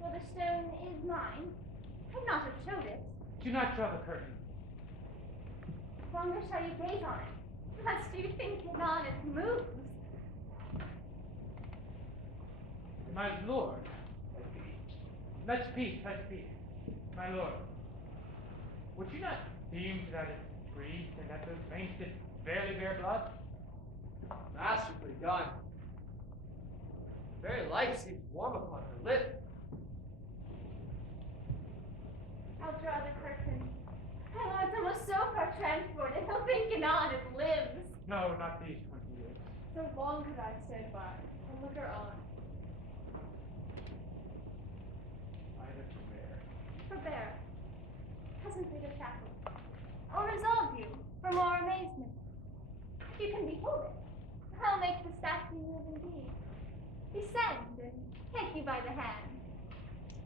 For the stone is mine, I'd not have showed it. Do not draw the curtain. Longer shall you gaze on it, lest you think it on it moves. My lord, let's speak. My lord, would you not deem that it breathed and that those veins did barely bear blood? Masterfully done. The very life seems warm upon her lip. I'll draw the curtain. My lord's almost so far transported, he'll think anon it lives. No, not these 20 years. So long could I stand by and look her on. Either to wear. Forbear. Presently the chapel. I'll resolve you for more amazement. If you can behold it, I'll make the statue live indeed. Descend and take you by the hand.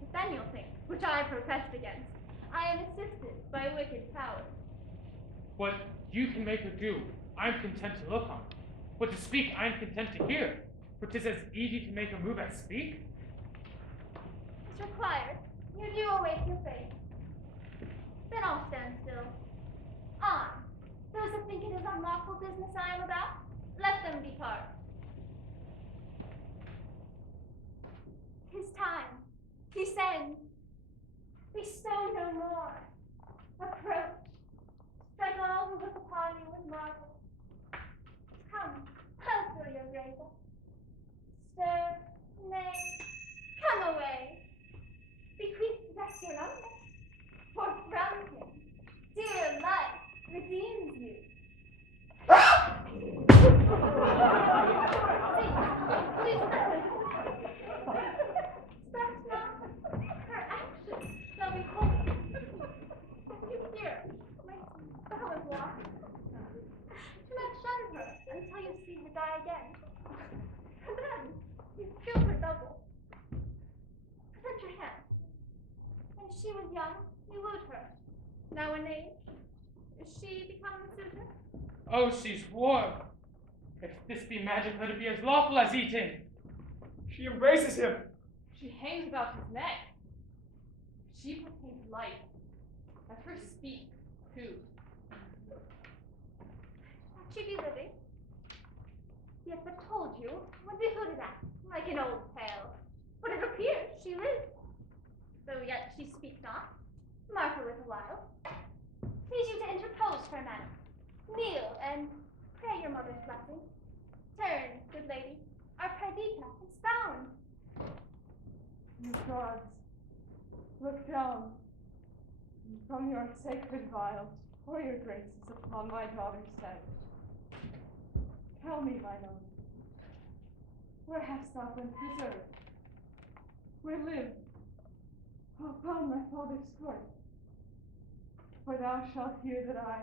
But then you'll think, which I protest against, I am assisted by wicked powers. What you can make her do, I'm content to look on. What to speak, I'm content to hear. For 'tis as easy to make her move as speak. It's required. You do await your fate. Then I'll stand still. On. Those that think it is unlawful business I am about, let them depart. 'Tis time. Descend. Bestow no more. Approach. Strike all who look upon you with marvel. Come, I'll fill your grave up. Stir, nay, come away. Bequeath that your number, for from him, dear life redeems you. Please, expect not her actions shall be holy. You hear, my spell is lost. Do not shun her until you see her die again. And then you kill her double. Present your hand. When she was young, you wooed her. Now in age, is she become the suitor? Oh, she's warm. If this be magic, let it be as lawful as eating. She embraces him. She hangs about his neck. She proclaimed life. Let her speak, too. She be living? Yes, I told you. When we heard that, like an old tale. But it appears she lives. Though yet she speaks not. Mark a little while. Please you to interpose for a minute. Kneel and pray your mother's blessing. Turn, good lady. Our Perdita is bound. You gods, look down from your sacred vials, pour your graces upon my daughter's sight. Tell me, my lord, where hast thou been preserved? Where lived? Upon my father's court. For thou shalt hear that I,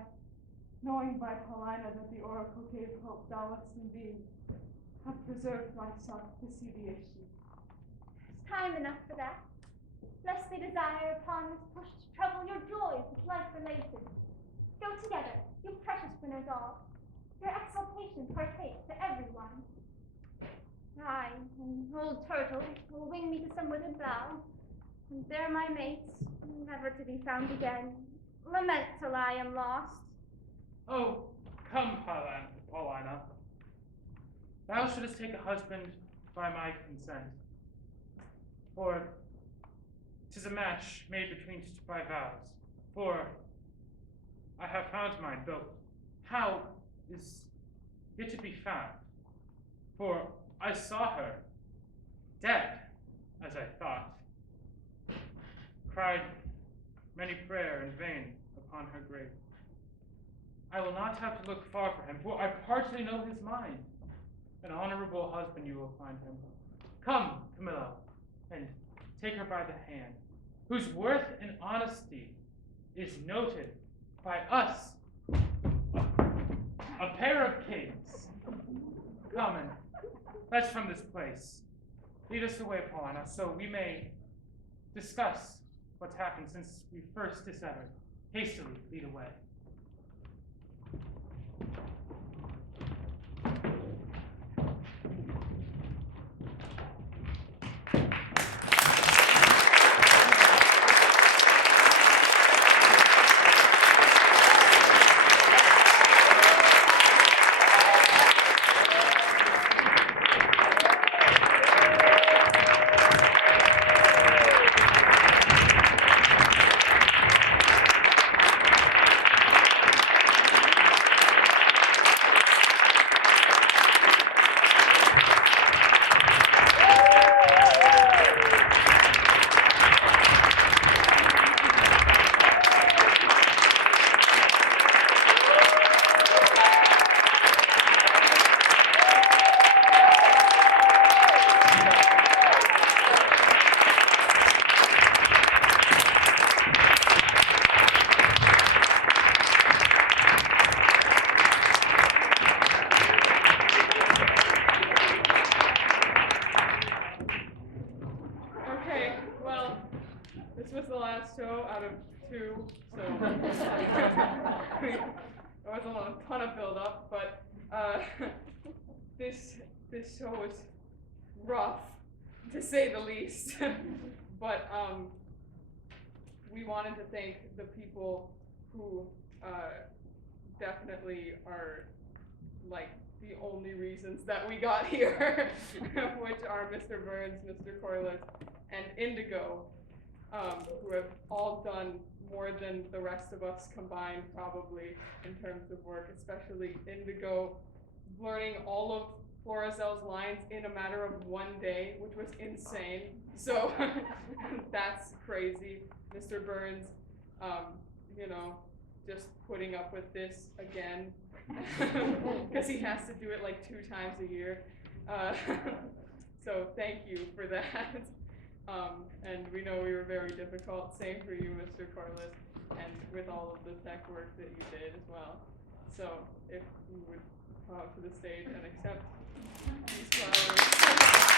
knowing by Paulina that the oracle gave hope thou wast indeed, have preserved myself to see the issue. It's time enough for that. Lest they desire upon this push to trouble your joys with life related. Go together, you precious winners all. Your exaltation partake to everyone. Aye, and old turtle will wing me to some withered bough, and there my mates, never to be found again, lament till I am lost. Oh, come, Paulina. Thou shouldst take a husband by my consent. For 'tis a match made between by vows. For I have found mine, though how is yet to be found. For I saw her, dead, as I thought, cried many prayer in vain upon her grave. I will not have to look far for him, for I partly know his mind. An honorable husband you will find him. Come, Camilla, and take her by the hand, whose worth and honesty is noted by us, a pair of kings. Come and let's from this place. Lead us away, Paulina, so we may discuss what's happened since we first dissevered. Hastily lead away. show out of 2, so there wasn't a ton of build-up, but this show was rough, to say the least. But we wanted to thank the people who definitely are like the only reasons that we got here, which are Mr. Burns, Mr. Corliss, and Indigo, who have all done more than the rest of us combined, probably, in terms of work, especially Indigo, learning all of Florizel's lines in a matter of 1 day, which was insane. So that's crazy. Mr. Burns, you know, just putting up with this again, because he has to do it like 2 times a year. So thank you for that. And we know we were very difficult. Same for you, Mr. Corliss, and with all of the tech work that you did as well. So if you would come up to the stage and accept these flowers.